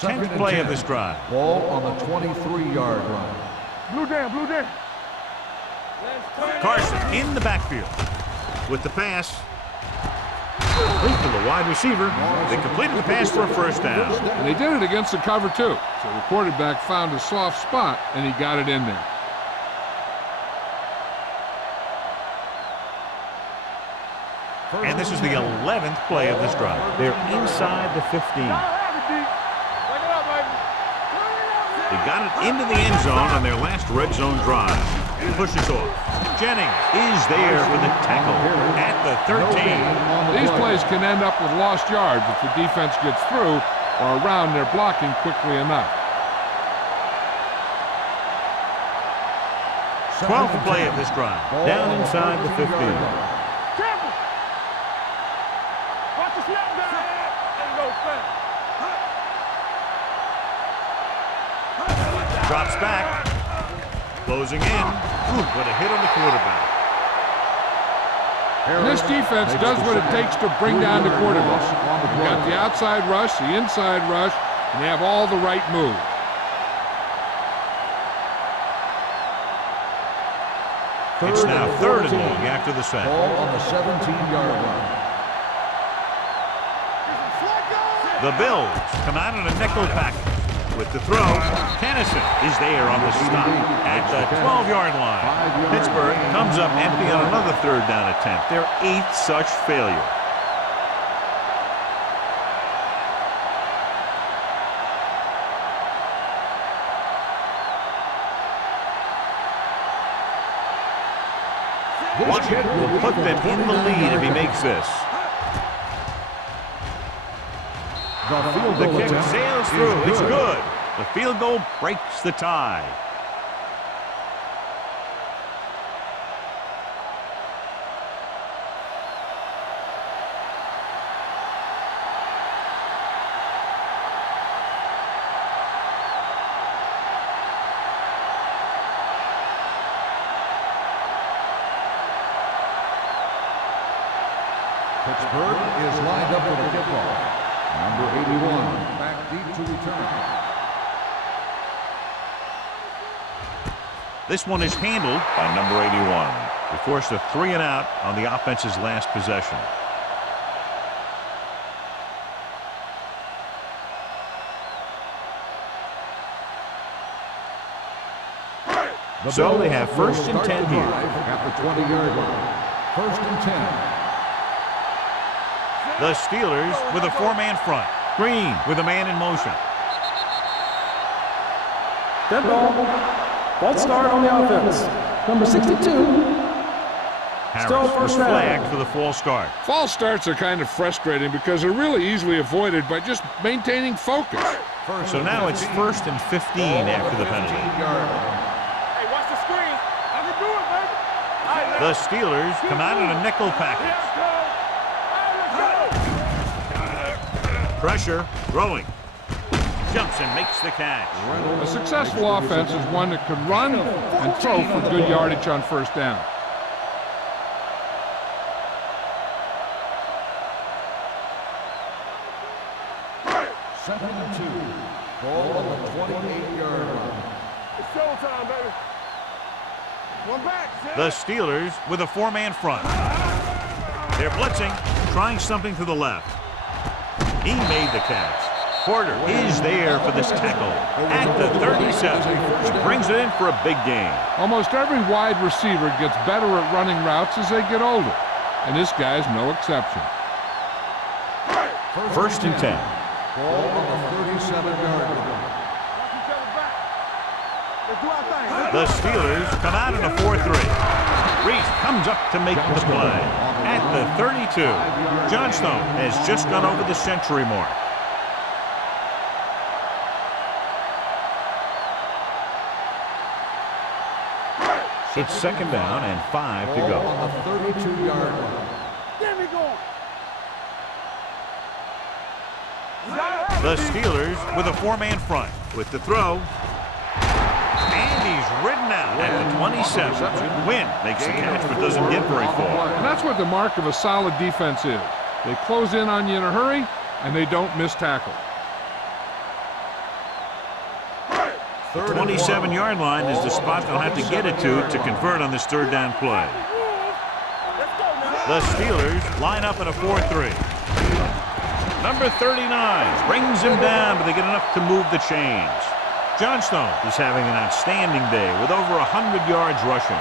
Tenth play of this drive. Ball on the 23-yard line. Blue down. Carson in the backfield with the pass. To the wide receiver. They completed the pass for a first down. And they did it against the cover, too. So the quarterback found a soft spot, and he got it in there. And this is the 11th play of this drive. They're inside the 15. They got it into the end zone on their last red zone drive. Pushes off. Jennings is there for the tackle at the 13. These plays can end up with lost yards if the defense gets through or around their blocking quickly enough. 12th play of this drive. Down inside the 15. Careful. Watch the snap down. And go fast. Drops back. Closing in. Ooh, what a hit on the quarterback. And this defense does what it takes to bring down the quarterback. You've got the outside rush, the inside rush, and they have all the right moves. It's now 3rd and long after the sack. Ball on the 17-yard line. The Bills come out in a nickel package. With the throw, Tennyson is there on the stop at the 12-yard line. Pittsburgh comes up empty on another 3rd down attempt. Their 8th such failure. Washington will put them in the lead if he makes this. The kick sails through. It's good. The field goal breaks the tie. Pittsburgh is lined up for the kickoff. Number 81, back deep to return. This one is handled by number 81. They forced a 3-and-out on the offense's last possession. So they have 1st and 10 here. At the 20-yard line. 1st and 10. The Steelers with a 4-man front. Green with a man in motion. Dead ball. False start on the offense. Number 62. Harris Still was first down. flagged for the false start. False starts are kind of frustrating because they're really easily avoided by just maintaining focus. So now it's 1st and 15 after the penalty. Hey, watch the screen. I can do it, baby. The Steelers come out in a nickel package. Pressure, throwing. Jumps and makes the catch. A successful offense is one that can run and throw for good yardage on 1st down. Second and 2. Ball on the 28-yard line. It's showtime, baby. One back. The Steelers with a 4-man front. They're blitzing, trying something to the left. He made the catch. Porter is there for this tackle at the 37. He brings it in for a big gain. Almost every wide receiver gets better at running routes as they get older, and this guy's no exception. First and 10. Ball on the 37-yard line. The Steelers come out in a 4-3. Reese comes up to make the play. At the 32, Johnstone has just gone over the century mark. It's second down and 5 to go. Ball on the 32-yard line. Get me going. The Steelers with a 4-man front with the throw. And he's ridden out at the 27. Wynn makes the catch but doesn't get very far. And that's what the mark of a solid defense is. They close in on you in a hurry, and they don't miss tackle. The 27-yard line is the spot they'll have to get it to convert on this third down play. The Steelers line up in a 4-3. Number 39 brings him down, but they get enough to move the chains. Johnstone is having an outstanding day with over 100 yards rushing.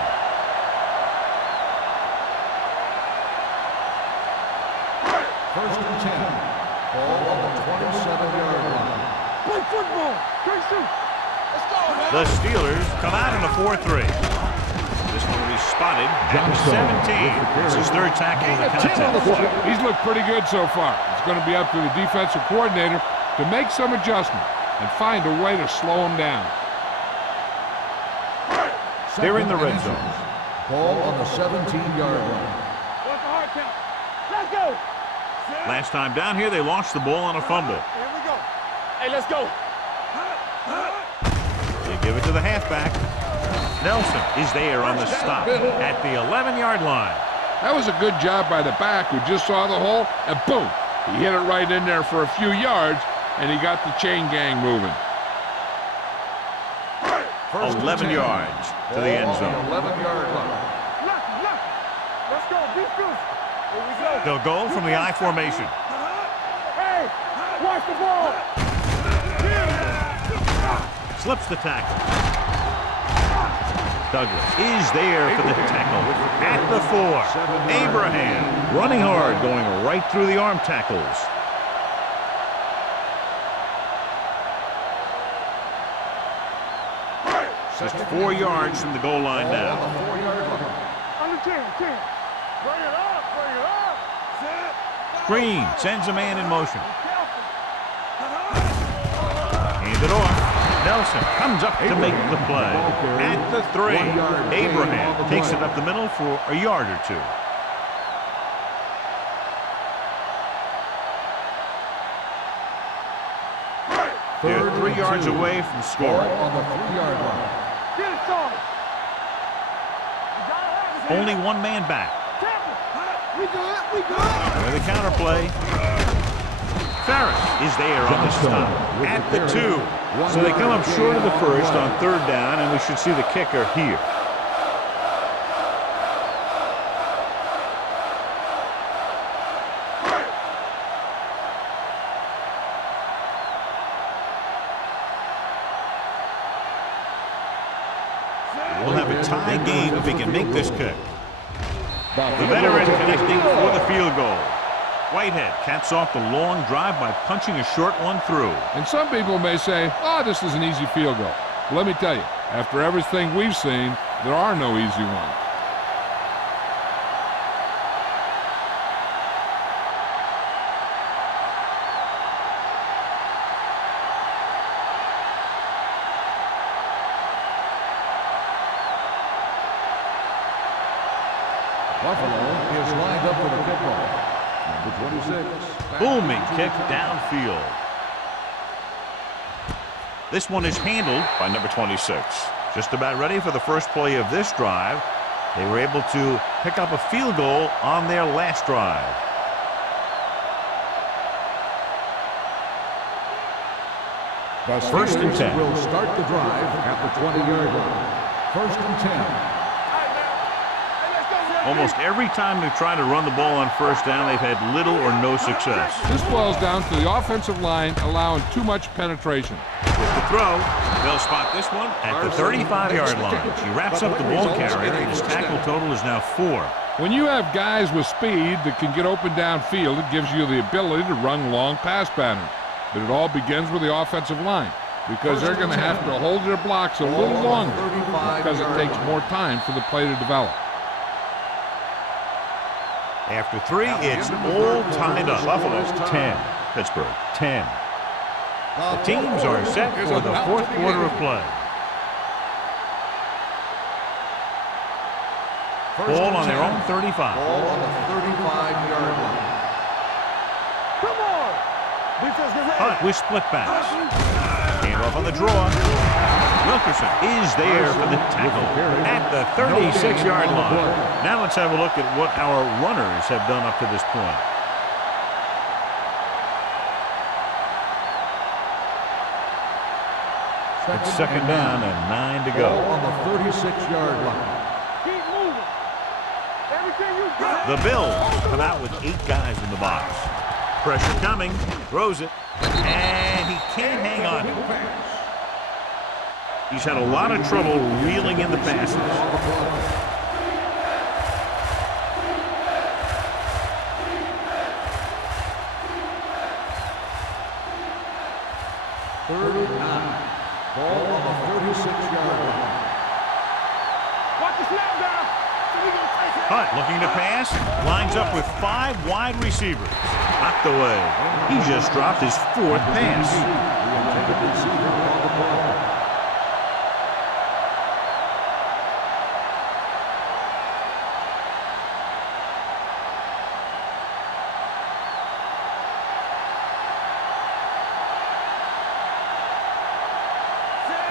First and 10. Ball on the 27-yard line. Play football. Great shoot. Let's go, man. The Steelers come out in a 4-3. This one will be spotted at the 17. It's his third tackle of the contest. He's looked pretty good so far. It's going to be up to the defensive coordinator to make some adjustment and find a way to slow him down. They're in the red zone. Ball on the 17-yard line. What's the hard count? Let's go. Last time down here, they lost the ball on a fumble. Here we go. Hey, let's go. They give it to the halfback. Nelson is there on the stop at the 11-yard line. That was a good job by the back who just saw the hole, and boom, he hit it right in there for a few yards, and he got the chain gang moving. 11 yards to the end zone. 11-yard line. Let's go. Defense. Here we go. They'll go from the I formation. Hey, watch the ball. Slips the tackle. Douglas is there for the tackle at the 4. Abraham running hard, going right through the arm tackles. Just 4 yards from the goal line now. Under 10. Bring it up. Set. Green sends a man in motion. Hand it off. Nelson comes up to make the play. At the 3, Abraham takes it up the middle for a yard or 2. They're 3 yards away from scoring. On the 3-yard line. Get it started. Only 1 man back. We good. With the counterplay. Ferris is there on the stop at the 2. So they come up short of the first on third down, and we should see the kicker here. We'll have a tie game if he can make this kick. The veteran connecting for the field goal. Whitehead caps off the long drive by punching a short one through. And some people may say, oh, this is an easy field goal. Well, let me tell you, after everything we've seen, there are no easy ones. Buffalo is lined up for the kickoff. Number 26. Booming kick downfield. This one is handled by number 26. Just about ready for the first play of this drive. They were able to pick up a field goal on their last drive. The First and Steelers 10. will start the drive at the 20-yard line. First and 10. Almost every time they've tried to run the ball on first down, they've had little or no success. This boils down to the offensive line allowing too much penetration. With the throw, they'll spot this one at the 35-yard line. He wraps up the ball carrier, and his tackle total is now 4. When you have guys with speed that can get open downfield, it gives you the ability to run long pass patterns. But it all begins with the offensive line, because they're going to have to hold their blocks a little longer because it takes more time for the play to develop. After 3, it's all tied up. Buffalo 10, Pittsburgh 10. The teams are set for the fourth quarter of play. Ball on their own 35. Ball on the 35-yard line. Come on! Defense, get ready. Hunt with split backs. Hand off on the draw. Wilkerson is there for the tackle at the 36-yard line. Now let's have a look at what our runners have done up to this point. It's second down and 9 to go. Ball on the 36-yard line. Keep moving. Everything you got. The Bills come out with 8 guys in the box. Pressure coming, throws it, and he can't hang on to it. He's had a lot of trouble reeling in the passes. Third and 9. Ball on the 36-yard line. Watch the snap down. We gonna take it. Hunt looking to pass, lines up with 5 wide receivers. Knocked away. He just dropped his 4th pass. The intended receiver on the ball.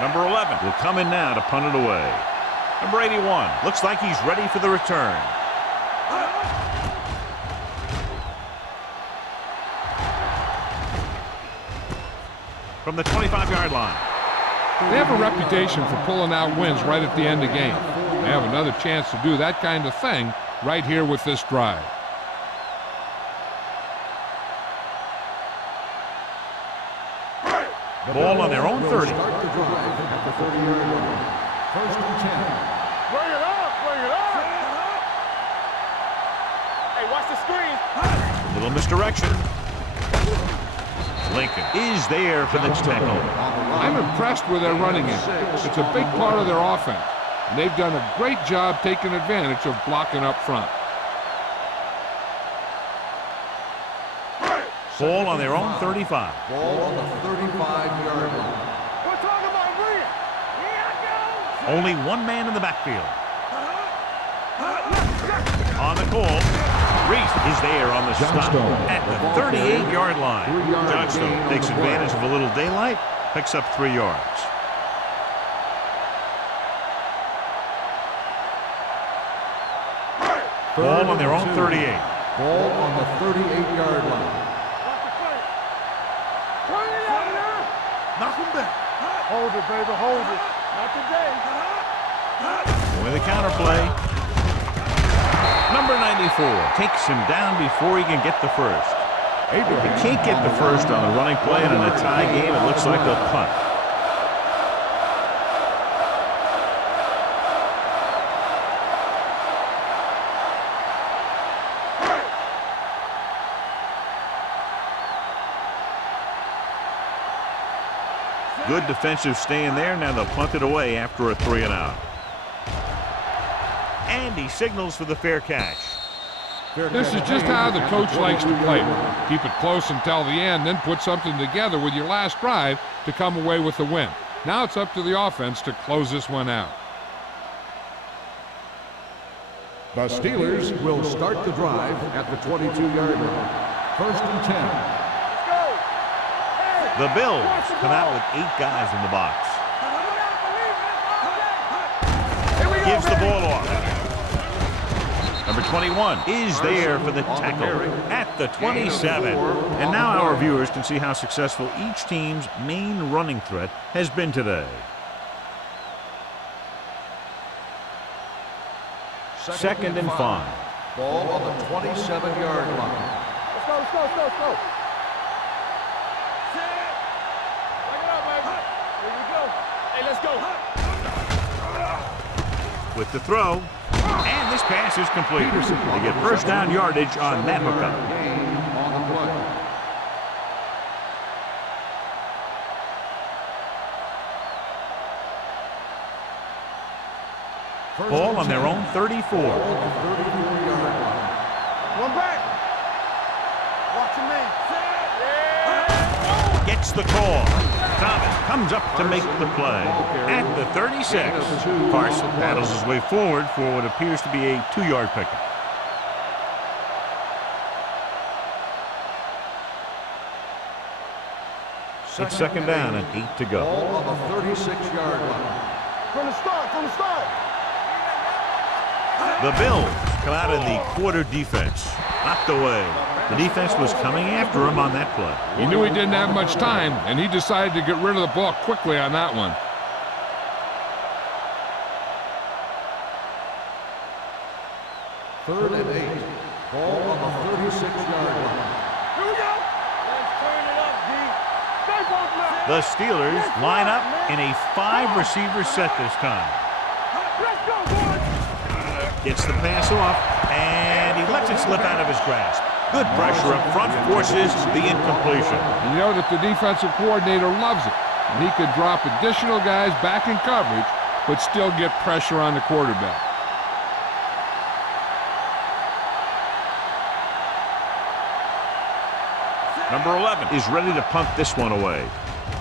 Number 11 will come in now to punt it away. Number 81 looks like he's ready for the return. From the 25-yard line. They have a reputation for pulling out wins right at the end of game. They have another chance to do that kind of thing right here with this drive. Ball on their own 30. Start the drive at the 30-yard line. First and 10. Bring it up. Bring it up. Hey, watch the screen. A little misdirection. Lincoln is there for the tackle. I'm impressed with their running game. It's a big part of their offense, and they've done a great job taking advantage of blocking up front. Ball on their own 35. Ball on the 35-yard line. We're talking about Rhea. Here I go. Only one man in the backfield. On the call, Reese is there on the stop at the 38-yard line. Johnstone takes advantage of a little daylight, picks up 3 yards. Ball on their own 38. Ball on the 38-yard line. Knock him back. Hold it, baby. Hold it. Not today. With a counterplay. Number 94 takes him down before he can get the first. If he can't get the first on the running play and in a tie game, it looks like a punt. Good defensive stand there. Now they'll punt it away after a 3 and out. And he signals for the fair catch. This is just how the coach likes to play. Keep it close until the end, then put something together with your last drive to come away with the win. Now it's up to the offense to close this one out. The Steelers will start the drive at the 22-yard line. First and 10. The Bills come out with 8 guys in the box. Gives the ball off. Number 21 is there for the tackle at the 27. And now our viewers can see how successful each team's main running threat has been today. Second and 5. Ball on the 27-yard line. Let's go, let's go, let's go, let's go. Back it up, baby. Here we go. Hey, let's go. With the throw. And this pass is complete. They get first down yardage on that hookup. Gain on the play. Ball on their own 34. One back. Watching me. Yeah. Gets the call. Thomas comes up to make the play. At the 36, Carson paddles his way forward for what appears to be a 2-yard pickup. It's second down and 8 to go. Ball on the 36-yard line. From the start, from the start. The Bills come out in the quarter defense. Knocked away. The defense was coming after him on that play. He knew he didn't have much time, and he decided to get rid of the ball quickly on that one. Third and 8. Ball on the 36-yard line. Here we go. Let's turn it up, D. Stay both left. The Steelers line up in a 5-receiver set this time. Let's go, boys. Gets the pass off, and he lets it slip out of his grasp. Good pressure up front forces the incompletion. You know that the defensive coordinator loves it. And he could drop additional guys back in coverage, but still get pressure on the quarterback. Number 11 is ready to punt this one away.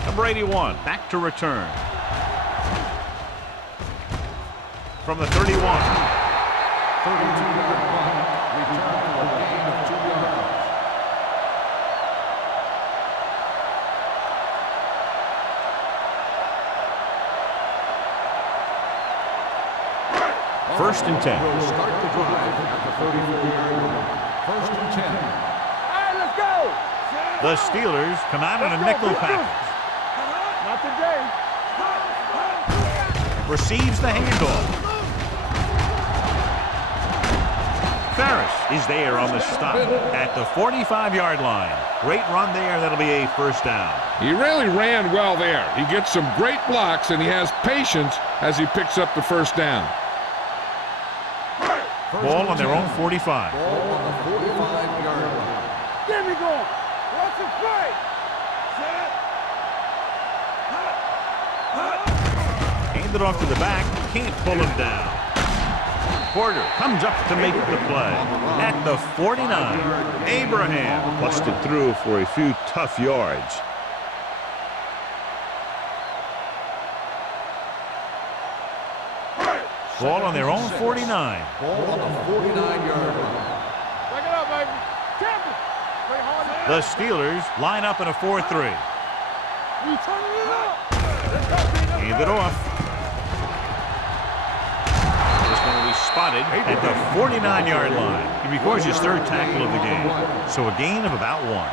Number 81 back to return. From the 31. 32-yard punt. Return for a gain of 2 yards. First and 10. Will start the drive at the 34-yard line. First and 10. All right, let's go. The Steelers come out in a nickel package. Not today. Receives the handoff. Ferris is there on the stop at the 45-yard line. Great run there. That'll be a first down. He really ran well there. He gets some great blocks, and he has patience as he picks up the first down. Ball on their own 45. Ball on the 45-yard line. Get me going. Watch the play. Hand it off to the back. Can't pull him down. Porter comes up to make the play. At the 49, Abraham busted through for a few tough yards. Ball on their own 49. Ball on the 49-yard line. Back it up, baby. Champion. Play hard. The Steelers line up in a 4-3. We turning it up. Let's go, B. Hand it off. This one will be spotted at the 49-yard line. He records his third tackle of the game. So a gain of about 1.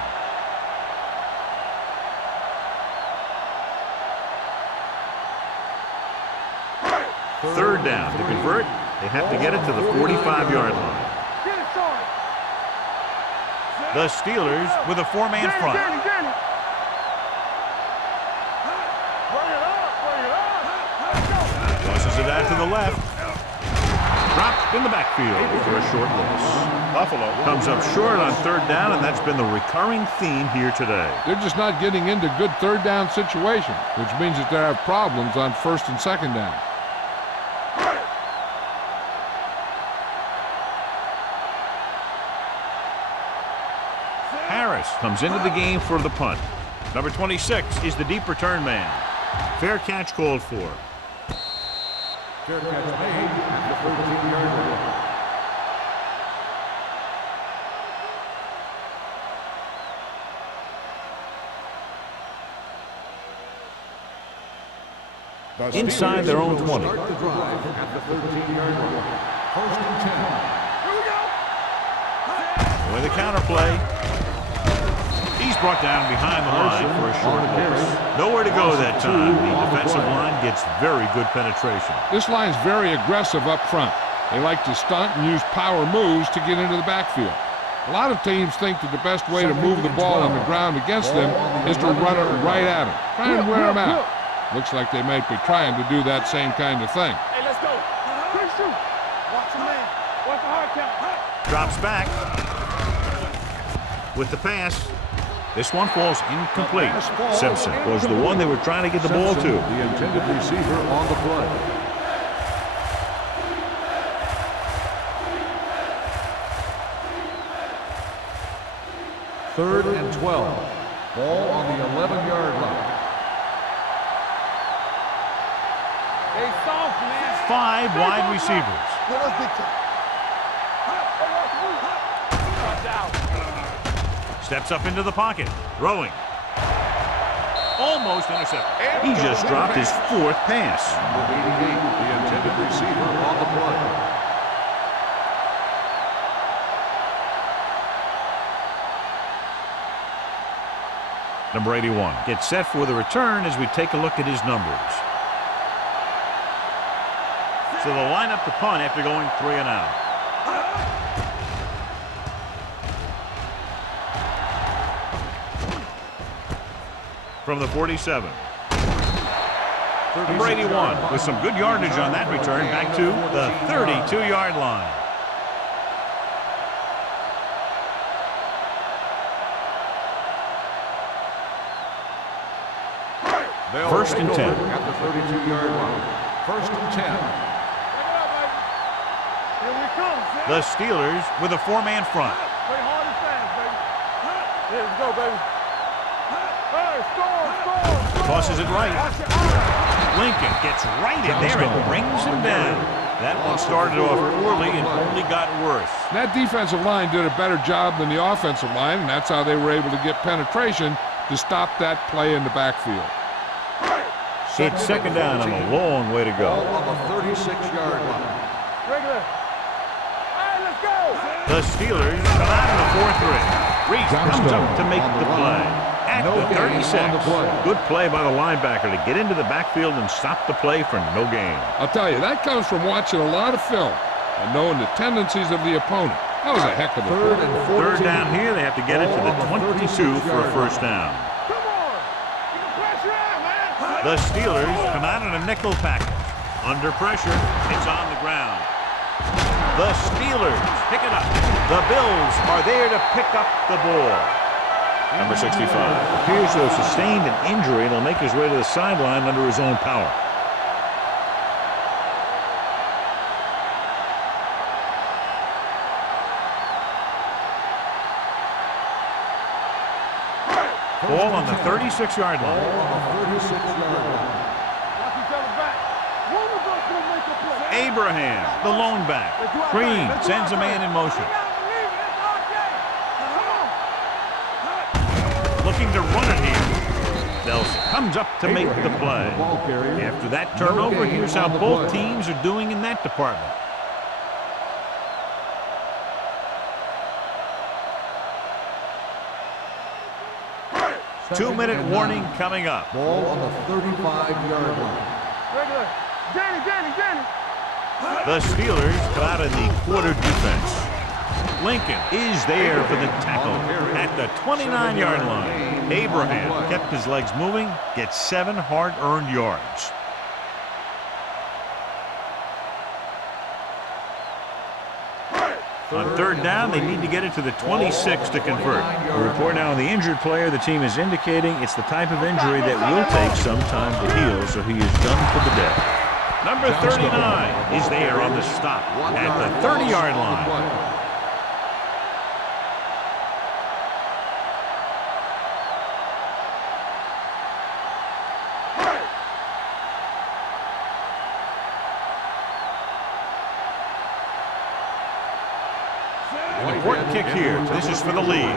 Third down. To convert, they have to get it to the 45-yard line. Get it, Sean. The Steelers with a 4-man front. Danny. Bring it up. Let's go. Tosses it out to the left. Dropped in the backfield for a short loss. Buffalo comes up short on third down, and that's been the recurring theme here today. They're just not getting into good third down situations, which means that they have problems on first and second down. Harris comes into the game for the punt. Number 26 is the deep return man. Fair catch called for. Fair catch made at the 13-yard line. Inside their own 20. Start the drive at the 13-yard line. First and 10. Here we go. With a counter play, He's brought down behind the line for a short loss. Nowhere to go that time. The defensive line gets very good penetration. This line's very aggressive up front. They like to stunt and use power moves to get into the backfield. A lot of teams think that the best way to move the ball on the ground against them is to run it right at them. Try and wear them out. Looks like they might be trying to do that same kind of thing. Hey, let's go. Quick shoot. Watch the man. Watch the hard count. Drops back with the pass. This one falls incomplete. Simpson was the one they were trying to get the ball to. The intended receiver on the play. Third and 12. Ball on the 11-yard line. Hey, soft, man. 5 wide receivers. Let us dictate. Steps up into the pocket. Throwing. Almost intercepted. He just dropped his 4th pass. Number 88, the intended receiver on the play. Number 81 gets set for the return as we take a look at his numbers. So they'll line up the punt after going 3 and out. From the 47. Number 81 with some good yardage on that return back to the 32-yard line. First and 10. At the 32-yard line. First and 10. Here we come, Sam. The Steelers with a 4-man front. Play hard and fast, baby. Here we go, baby. Hey, score. Tosses it right. Lincoln gets right in there and brings him down. That one started off poorly and only got worse. That defensive line did a better job than the offensive line, and that's how they were able to get penetration to stop that play in the backfield. It's second down and a long way to go. Ball on the 36-yard line. Regular. Hey, let's go. The Steelers come out in the 4th ring. Reese comes up to make the play. At the 36. Good play by the linebacker to get into the backfield and stop the play for no gain. I'll tell you, that comes from watching a lot of film and knowing the tendencies of the opponent. That was a heck of a Third play. and 14. Third down here, they have to get it to the 22 for a first down. Come on. Keep the pressure out, man. The Steelers come out in a nickel package. Under pressure, it's on the ground. The Steelers pick it up. The Bills are there to pick up the ball. Number 65 appears to have sustained an injury and will make his way to the sideline under his own power. Ball on the 36-yard line. Ball on the 36-yard line. Watch each other back. One of us will make a play. Abraham, the lone back. Green sends a man in motion. Looking to run it here. Nelson comes up to make the play. After that turnover, here's how both teams are doing in that department. Two-minute warning coming up. Ball on the 35-yard line. Regular. Danny. The Steelers come out in the quarter defense. Lincoln is there for the tackle at the 29-yard line. Abraham kept his legs moving, gets 7 hard-earned yards. On third down, they need to get it to the 26 to convert. A report now on the injured player. The team is indicating it's the type of injury that will take some time to heal, so he is done for the day. Number 39 is there on the stop at the 30-yard line. An important kick here. This is for the lead.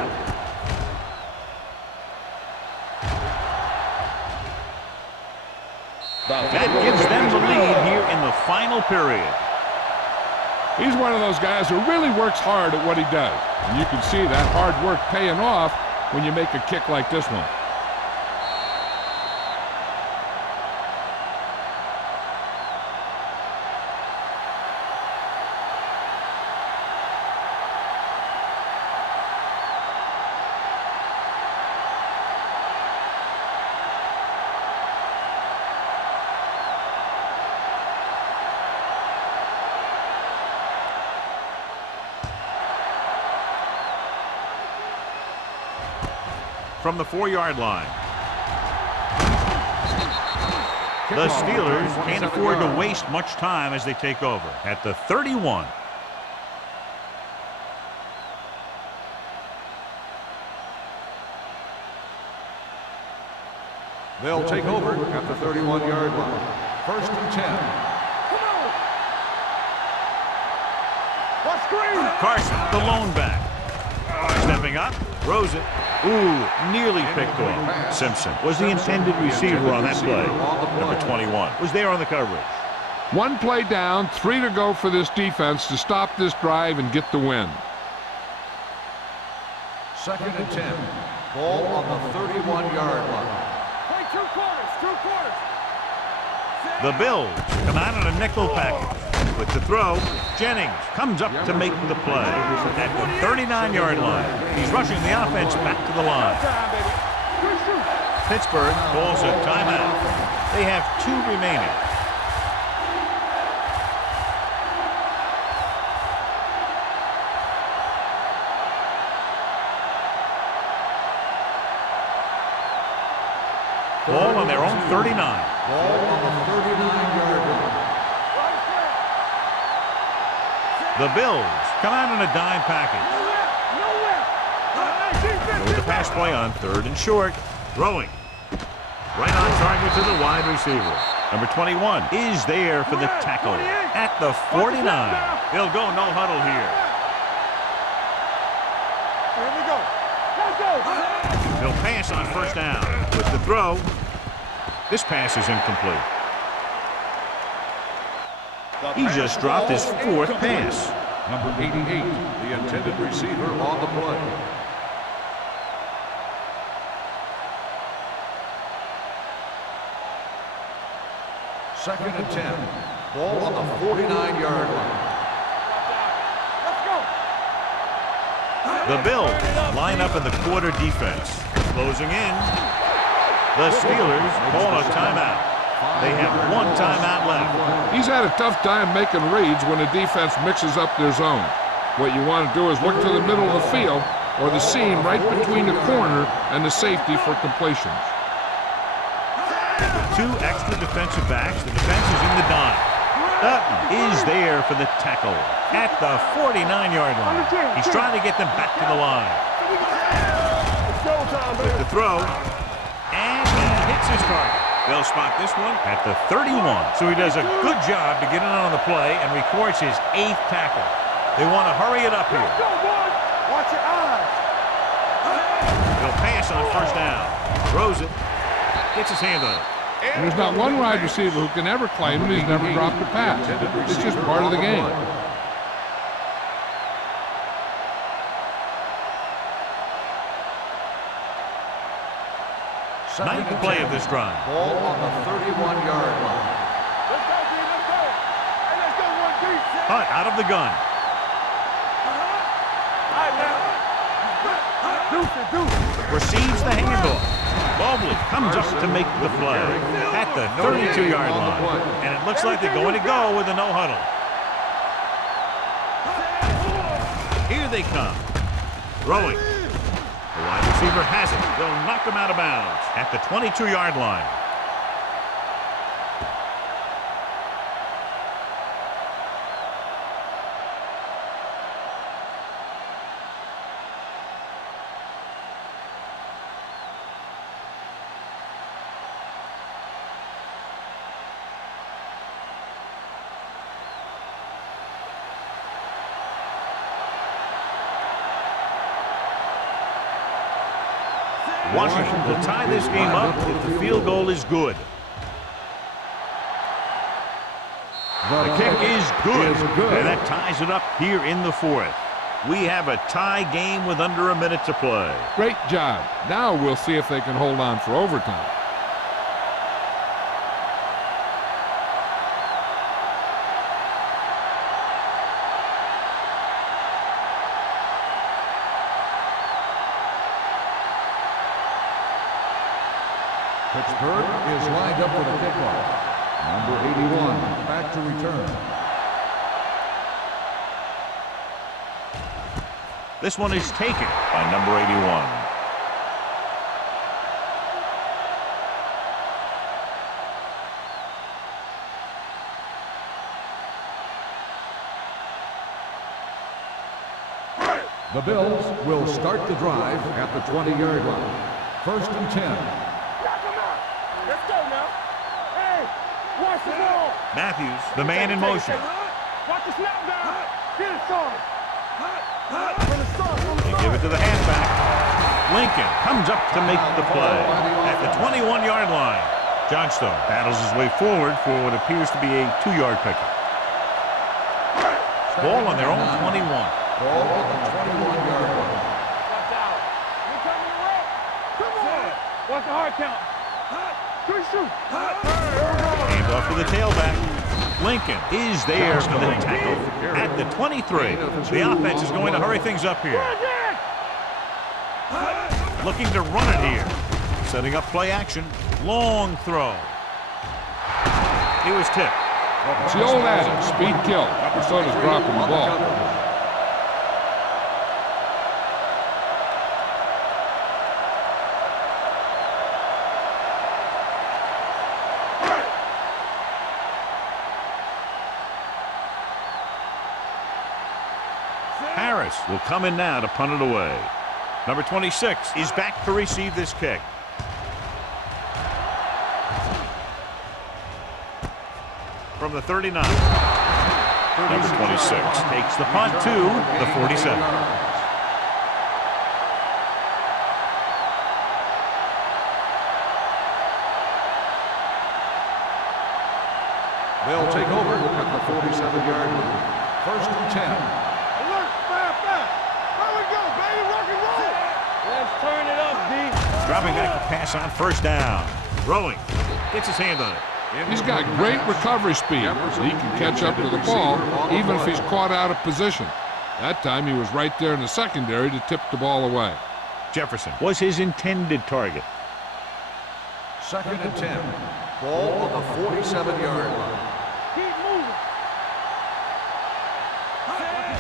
That gives them the lead here in the final period. He's one of those guys who really works hard at what he does. And you can see that hard work paying off when you make a kick like this one. From the 4-yard line. The Steelers can't afford to waste much time as they take over at the 31. They'll take over at the 31-yard line. First and 10. What screen? Carson, the lone back. Stepping up, throws it. Ooh, nearly picked off. Simpson was the intended receiver on that play. Number 21 was there on the coverage. One play down, 3 to go for this defense to stop this drive and get the win. Second and 10. Ball on the 31-yard line. Play 2 quarters, 2 quarters. The Bills come out in a nickel package. With the throw, Jennings comes up to make the play at the 39-yard line. He's rushing the offense back to the line. Pittsburgh calls a timeout. They have 2 remaining. Ball on their own 39. Ball on the 39-yard line. The Bills come out in a dime package. With the pass play on 3rd and short. Throwing. Right on target to the wide receiver. Number 21 is there for the tackle at the 49. They'll go no huddle here. Here we go. Let's go. They'll pass on 1st down. With the throw. This pass is incomplete. He just dropped his 4th pass. Number 88, the intended receiver on the play. Second and 10. Ball on the 49-yard line. Let's go. The Bills line up in the quarter defense. Closing in. The Steelers call a timeout. They have 1 timeout left. He's had a tough time making reads when the defense mixes up their zone. What you want to do is look to the middle of the field or the seam right between the corner and the safety for completions. With 2 extra defensive backs, the defense is in the dime. Dutton is there for the tackle at the 49-yard line. He's trying to get them back to the line. With the throw, and he hits his target. They'll spot this one at the 31. So he does a good job to get in on the play and records his 8th tackle. They want to hurry it up here. Let's go, boys. Watch your eyes. They'll pass on 1st down. Throws it. Gets his hand on it. And there's not one wide receiver who can ever claim that he's never dropped a pass. It's just part of the game. Ninth play of this drive. Ball on the 31-yard line. Let's go, D. Let's go. Hey, let's go 1 deep. Hunt out of the gun. All right, now. Deuce it, deuce. Receives the handoff. Mobley comes up to make the play at the 32-yard line. And it looks like they're going to go with a no huddle. Here they come. Throwing. The wide receiver has it. They'll knock him out of bounds at the 22-yard line. Washington will tie this game up if the field goal is good. The kick is good, and that ties it up here in the 4th. We have a tie game with under a minute to play. Great job. Now we'll see if they can hold on for overtime. Pittsburgh is lined up for the kickoff. Number 81, back to return. This one is taken by number 81. The Bills will start the drive at the 20-yard line. 1st and 10. Let's go now. Hey, watch the ball. Matthews, the man in motion. Watch the snap down. Get it, son. From the start, They give it to the halfback. Lincoln comes up to make the play at the 21-yard line. Johnstone battles his way forward for what appears to be a 2-yard pickup. Ball on their own 21. Ball on the 21-yard line. Watch out. You coming to rock. Come on. Watch the hard count. Good shoot. Hand off to the tailback. Lincoln is there for the tackle at the 23. The offense is going to hurry things up here. Looking to run it here. Setting up play action. Long throw. He was tipped. It's the old adage, speed kills. So does dropping the ball. Harris will come in now to punt it away. Number 26 is back to receive this kick. From the 39. Number 26 takes the punt to the 47. They'll take over at the 47-yard line. 1st and 10. Alert, fast. There we go, baby, rock and roll. Let's turn it up, D. Dropping back to pass on 1st down. Rolling. Gets his hand on it. He's got great recovery speed. He can catch up to the ball even if he's caught out of position. That time he was right there in the secondary to tip the ball away. Jefferson was his intended target. 2nd and 10. Ball on the 47-yard line. Keep moving.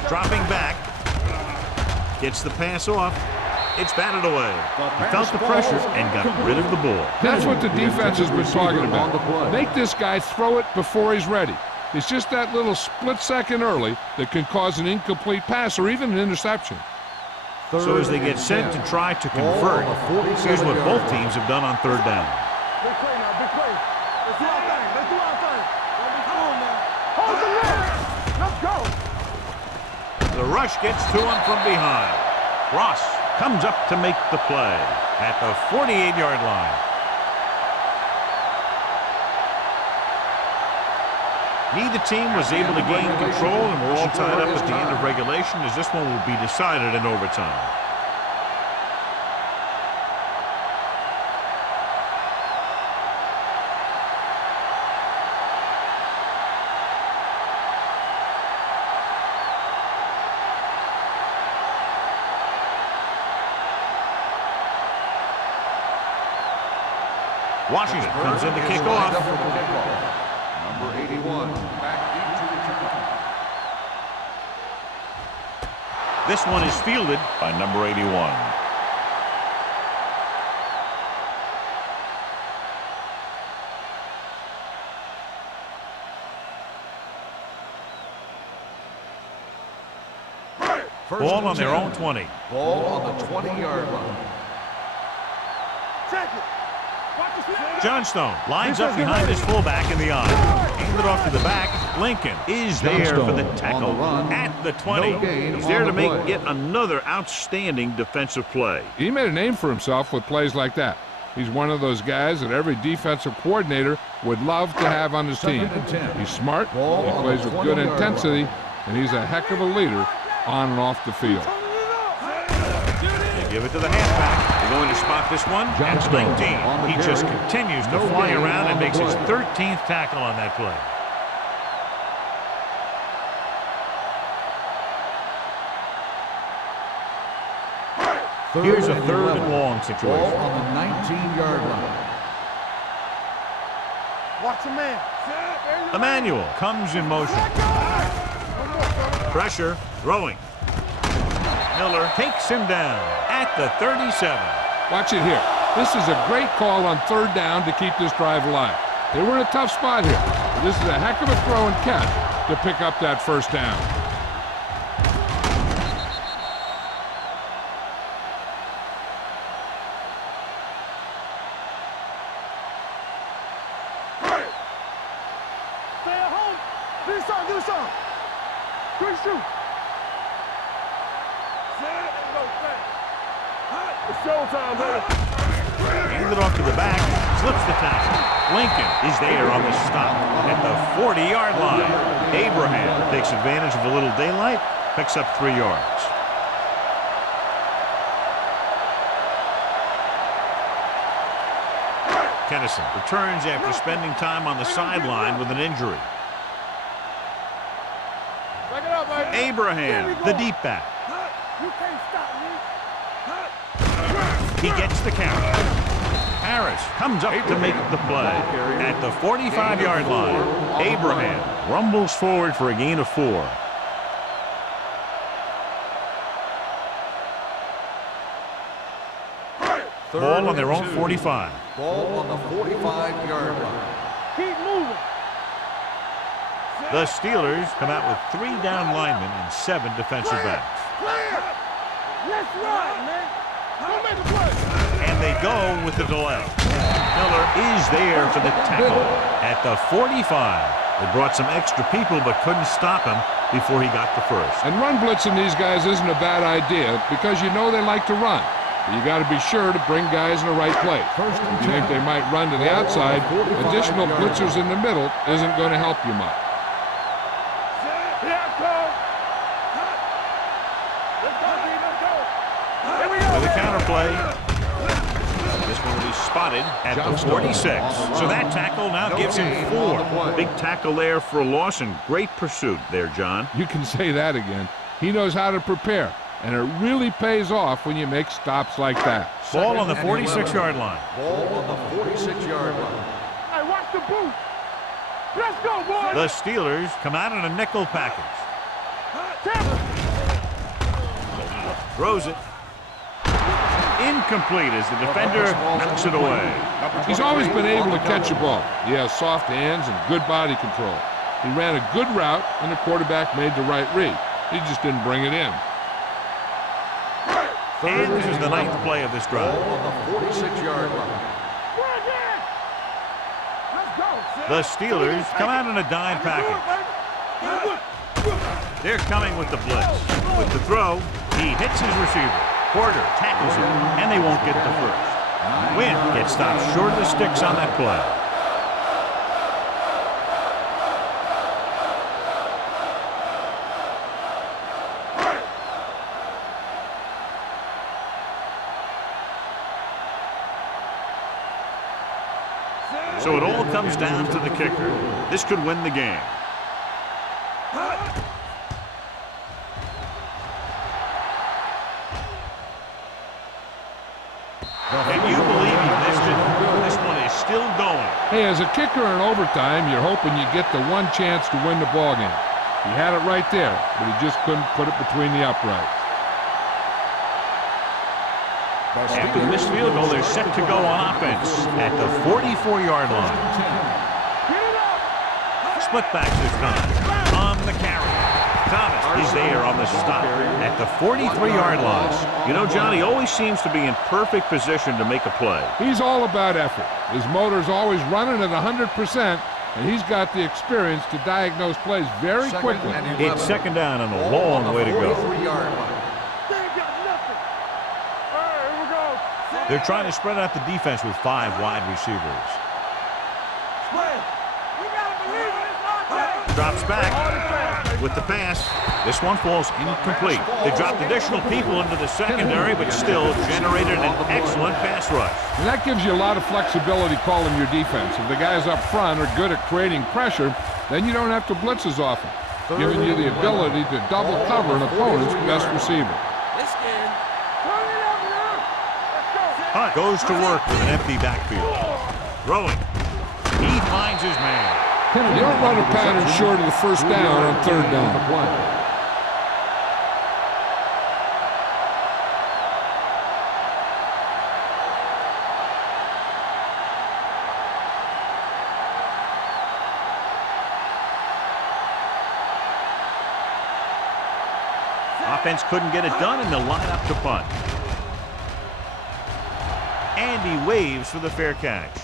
Dropping back. Gets the pass off. It's batted away. He felt the pressure and got rid of the ball. That's what the defense has been talking about. Make this guy throw it before he's ready. It's just that little split second early that can cause an incomplete pass or even an interception. So as they get set to try to convert, here's what both teams have done on 3rd down. Big play now, big play. Let's do our thing. Let's do our thing. Don't be fooled, man. Hold the line. Let's go. The rush gets to him from behind. Ross comes up to make the play at the 48-yard line. Neither team was able to gain control, and we're all tied up at the end of regulation as this one will be decided in overtime. Washington comes in to kick off. Number 81, back deep to return. This one is fielded by number 81. Ball on their own 20. Ball on the 20-yard line. Check it. Watch the snap. Johnstone lines up behind his fullback in the eye. Handed off to the back. Lincoln is there for the tackle at the 20. He's there to make yet another outstanding defensive play. He made a name for himself with plays like that. He's one of those guys that every defensive coordinator would love to have on his team. He's smart, he plays with good intensity, and he's a heck of a leader on and off the field. They give it to the halfback. They're going to spot this one. That's 19. He just continues to fly around and makes his 13th tackle on that play. Here's a 3rd and long situation. Ball on the 19-yard line. Watch a man. Emmanuel comes in motion. Pressure, throwing. Miller takes him down at the 37. Watch it here. This is a great call on 3rd down to keep this drive alive. They were in a tough spot here. But this is a heck of a throw and catch to pick up that 1st down. Stay at home. Do something. Quick shoot. It's showtime, baby. Hand it off to the back. Slips the tackle. Lincoln is there on the stop at the 40-yard line. Abraham takes advantage of a little daylight. Picks up 3 yards. Tennyson returns after spending time on the sideline with an injury. Back it up, baby. Abraham, the deep back. You can't stop me. He gets the carry. Harris comes up to make the play. At the 45-yard line, Abraham rumbles forward for a gain of 4. Ball on their own 45. Ball on the 45-yard line. Keep moving. The Steelers come out with 3 down linemen and 7 defensive backs. Clear. Let's ride, man. Don't make a play. And they go with the delay. Miller is there for the tackle at the 45. They brought some extra people but couldn't stop him before he got the first. And run blitzing these guys isn't a bad idea because you know they like to run. But you got to be sure to bring guys in the right place. If you think they might run to the outside, additional blitzers in the middle isn't going to help you much. Here I come. Let's go, team. Let's go. Here we go. With a counterplay. This one will be spotted at the 46. So that tackle now gives him 4. Big tackle there for a loss and great pursuit there, John. You can say that again. He knows how to prepare, and it really pays off when you make stops like that. Ball on the 46-yard line. Ball on the 46-yard line. Hey, watch the boot. Let's go, boys. The Steelers come out in a nickel package. Throws it. Incomplete as the defender knocks it away. He's always been able to catch a ball. He has soft hands and good body control. He ran a good route, and the quarterback made the right read. He just didn't bring it in. And this is the 9th play of this drive. Ball on the 46-yard line. Let's go. The Steelers come out in a dime package. They're coming with the blitz. With the throw, he hits his receiver. Porter tackles him, and they won't get the first. Wynn gets stopped short of the sticks on that play. So it all comes down to the kicker. This could win the game. Can you believe he missed it? This one is still going. Hey, as a kicker in overtime, you're hoping you get the one chance to win the ball game. He had it right there, but he just couldn't put it between the uprights. After the missed field goal, they're set to go on offense at the 44-yard line. Split back this time. On the carry. Thomas is there on the stop at the 43-yard line. You know, John, he always seems to be in perfect position to make a play. He's all about effort. His motor's always running at 100%, and he's got the experience to diagnose plays very quickly. It's 2nd down and a long way to go. They're trying to spread out the defense with 5 wide receivers. Drops back. with the pass. This one falls incomplete. They dropped additional people into the secondary, but still generated an excellent pass rush. And that gives you a lot of flexibility calling your defense. If the guys up front are good at creating pressure, then you don't have to blitz as often, giving you the ability to double cover an opponent's best receiver. Hunt goes to work with an empty backfield. Throwing. He finds his man. You don't run a pattern short of the first down on third down. Offense couldn't get it done, and they'll line up to punt. And he waves for the fair catch.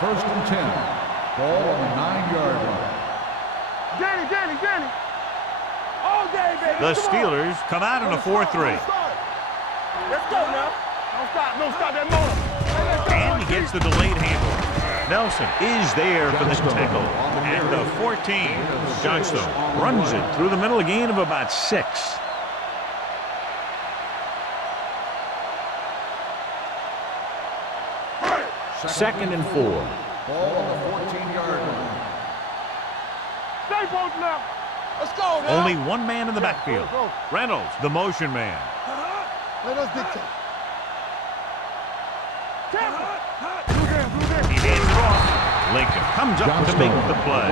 First and 10. Ball on the 9-yard line. Danny. All day, baby. The Steelers come out in a 4-3. Let's go now. Don't stop that motor. And he gets the delayed handle. Nelson is there for the tackle. And the 14. Johnstone runs it through the middle, a gain of about 6. Second and 4. Ball on the 14-yard line. Stay both now. Let's go now. Only one man in the backfield. Reynolds, the motion man. Let us dictate. He hands it off. Lincoln comes up to make the play.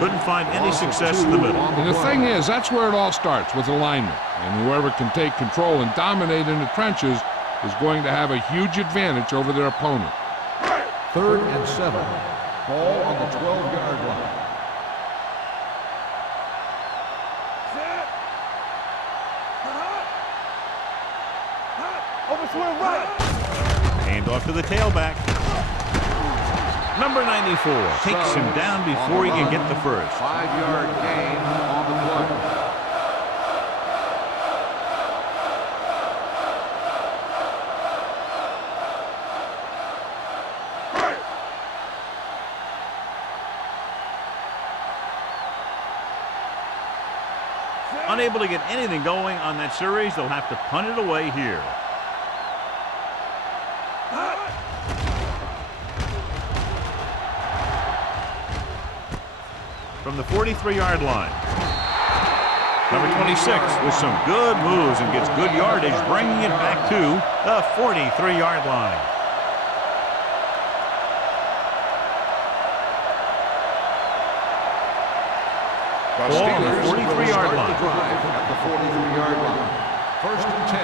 Couldn't find any success in the middle. And the thing is, that's where it all starts, with alignment. And whoever can take control and dominate in the trenches is going to have a huge advantage over their opponent. Third and 7. Ball on the 12-yard line. Over swing right. Hand off to the tailback. Number 94 takes him down before he can get the first. 5-yard gain on the play. Unable to get anything going on that series, they'll have to punt it away here. From the 43-yard line. Number 26 with some good moves and gets good yardage, bringing it back to the 43-yard line. Ball on the 43-yard line. At the 43-yard line. First and 10.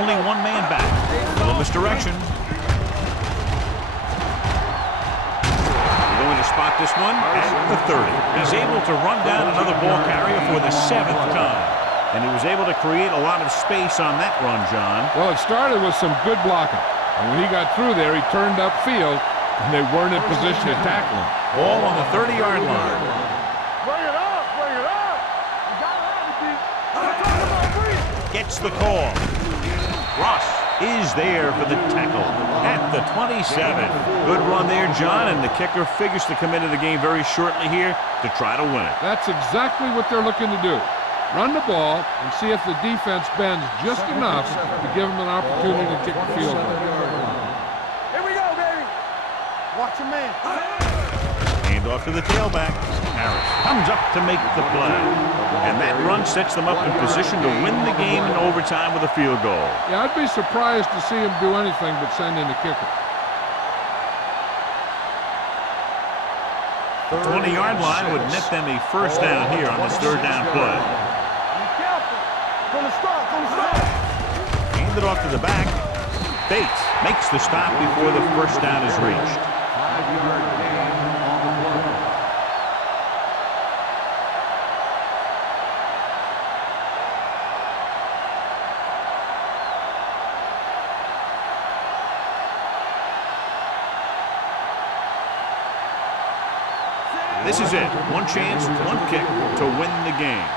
Only one man back. Little misdirection. Going to spot this one at the 30. He's able to run down another ball carrier for the 7th time. And he was able to create a lot of space on that run, John. Well, it started with some good blocking. And when he got through there, he turned upfield, and they weren't in position to tackle him. Ball on the 30-yard line. Bring it up. You gotta have it, D. Gets the call. Ross is there for the tackle at the 27. Good run there, John, and the kicker figures to come into the game very shortly here to try to win it. That's exactly what they're looking to do. Run the ball and see if the defense bends just enough to give them an opportunity to kick the field goal. Here we go, baby. Watch your man. Hand off to the tailback. Harris comes up to make the play. And that run sets them up in position to win the game in overtime with a field goal. Yeah, I'd be surprised to see him do anything but send in a kicker. The 20-yard line would net them a first down here on this third down play. Be careful. From the start. Hand it off to the back. Bates makes the stop before the first down is reached. 5-yard gain on the play. This is it. One chance, one kick to win the game.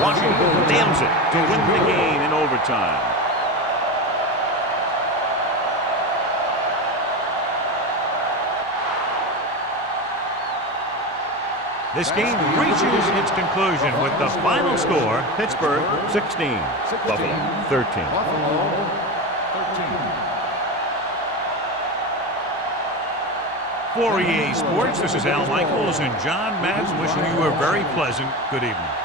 Washington nails it to win the game in overtime. This game reaches its conclusion with the final score, Pittsburgh 16, Buffalo 13. For EA Sports, this is Al Michaels and John Madden wishing you a very pleasant good evening.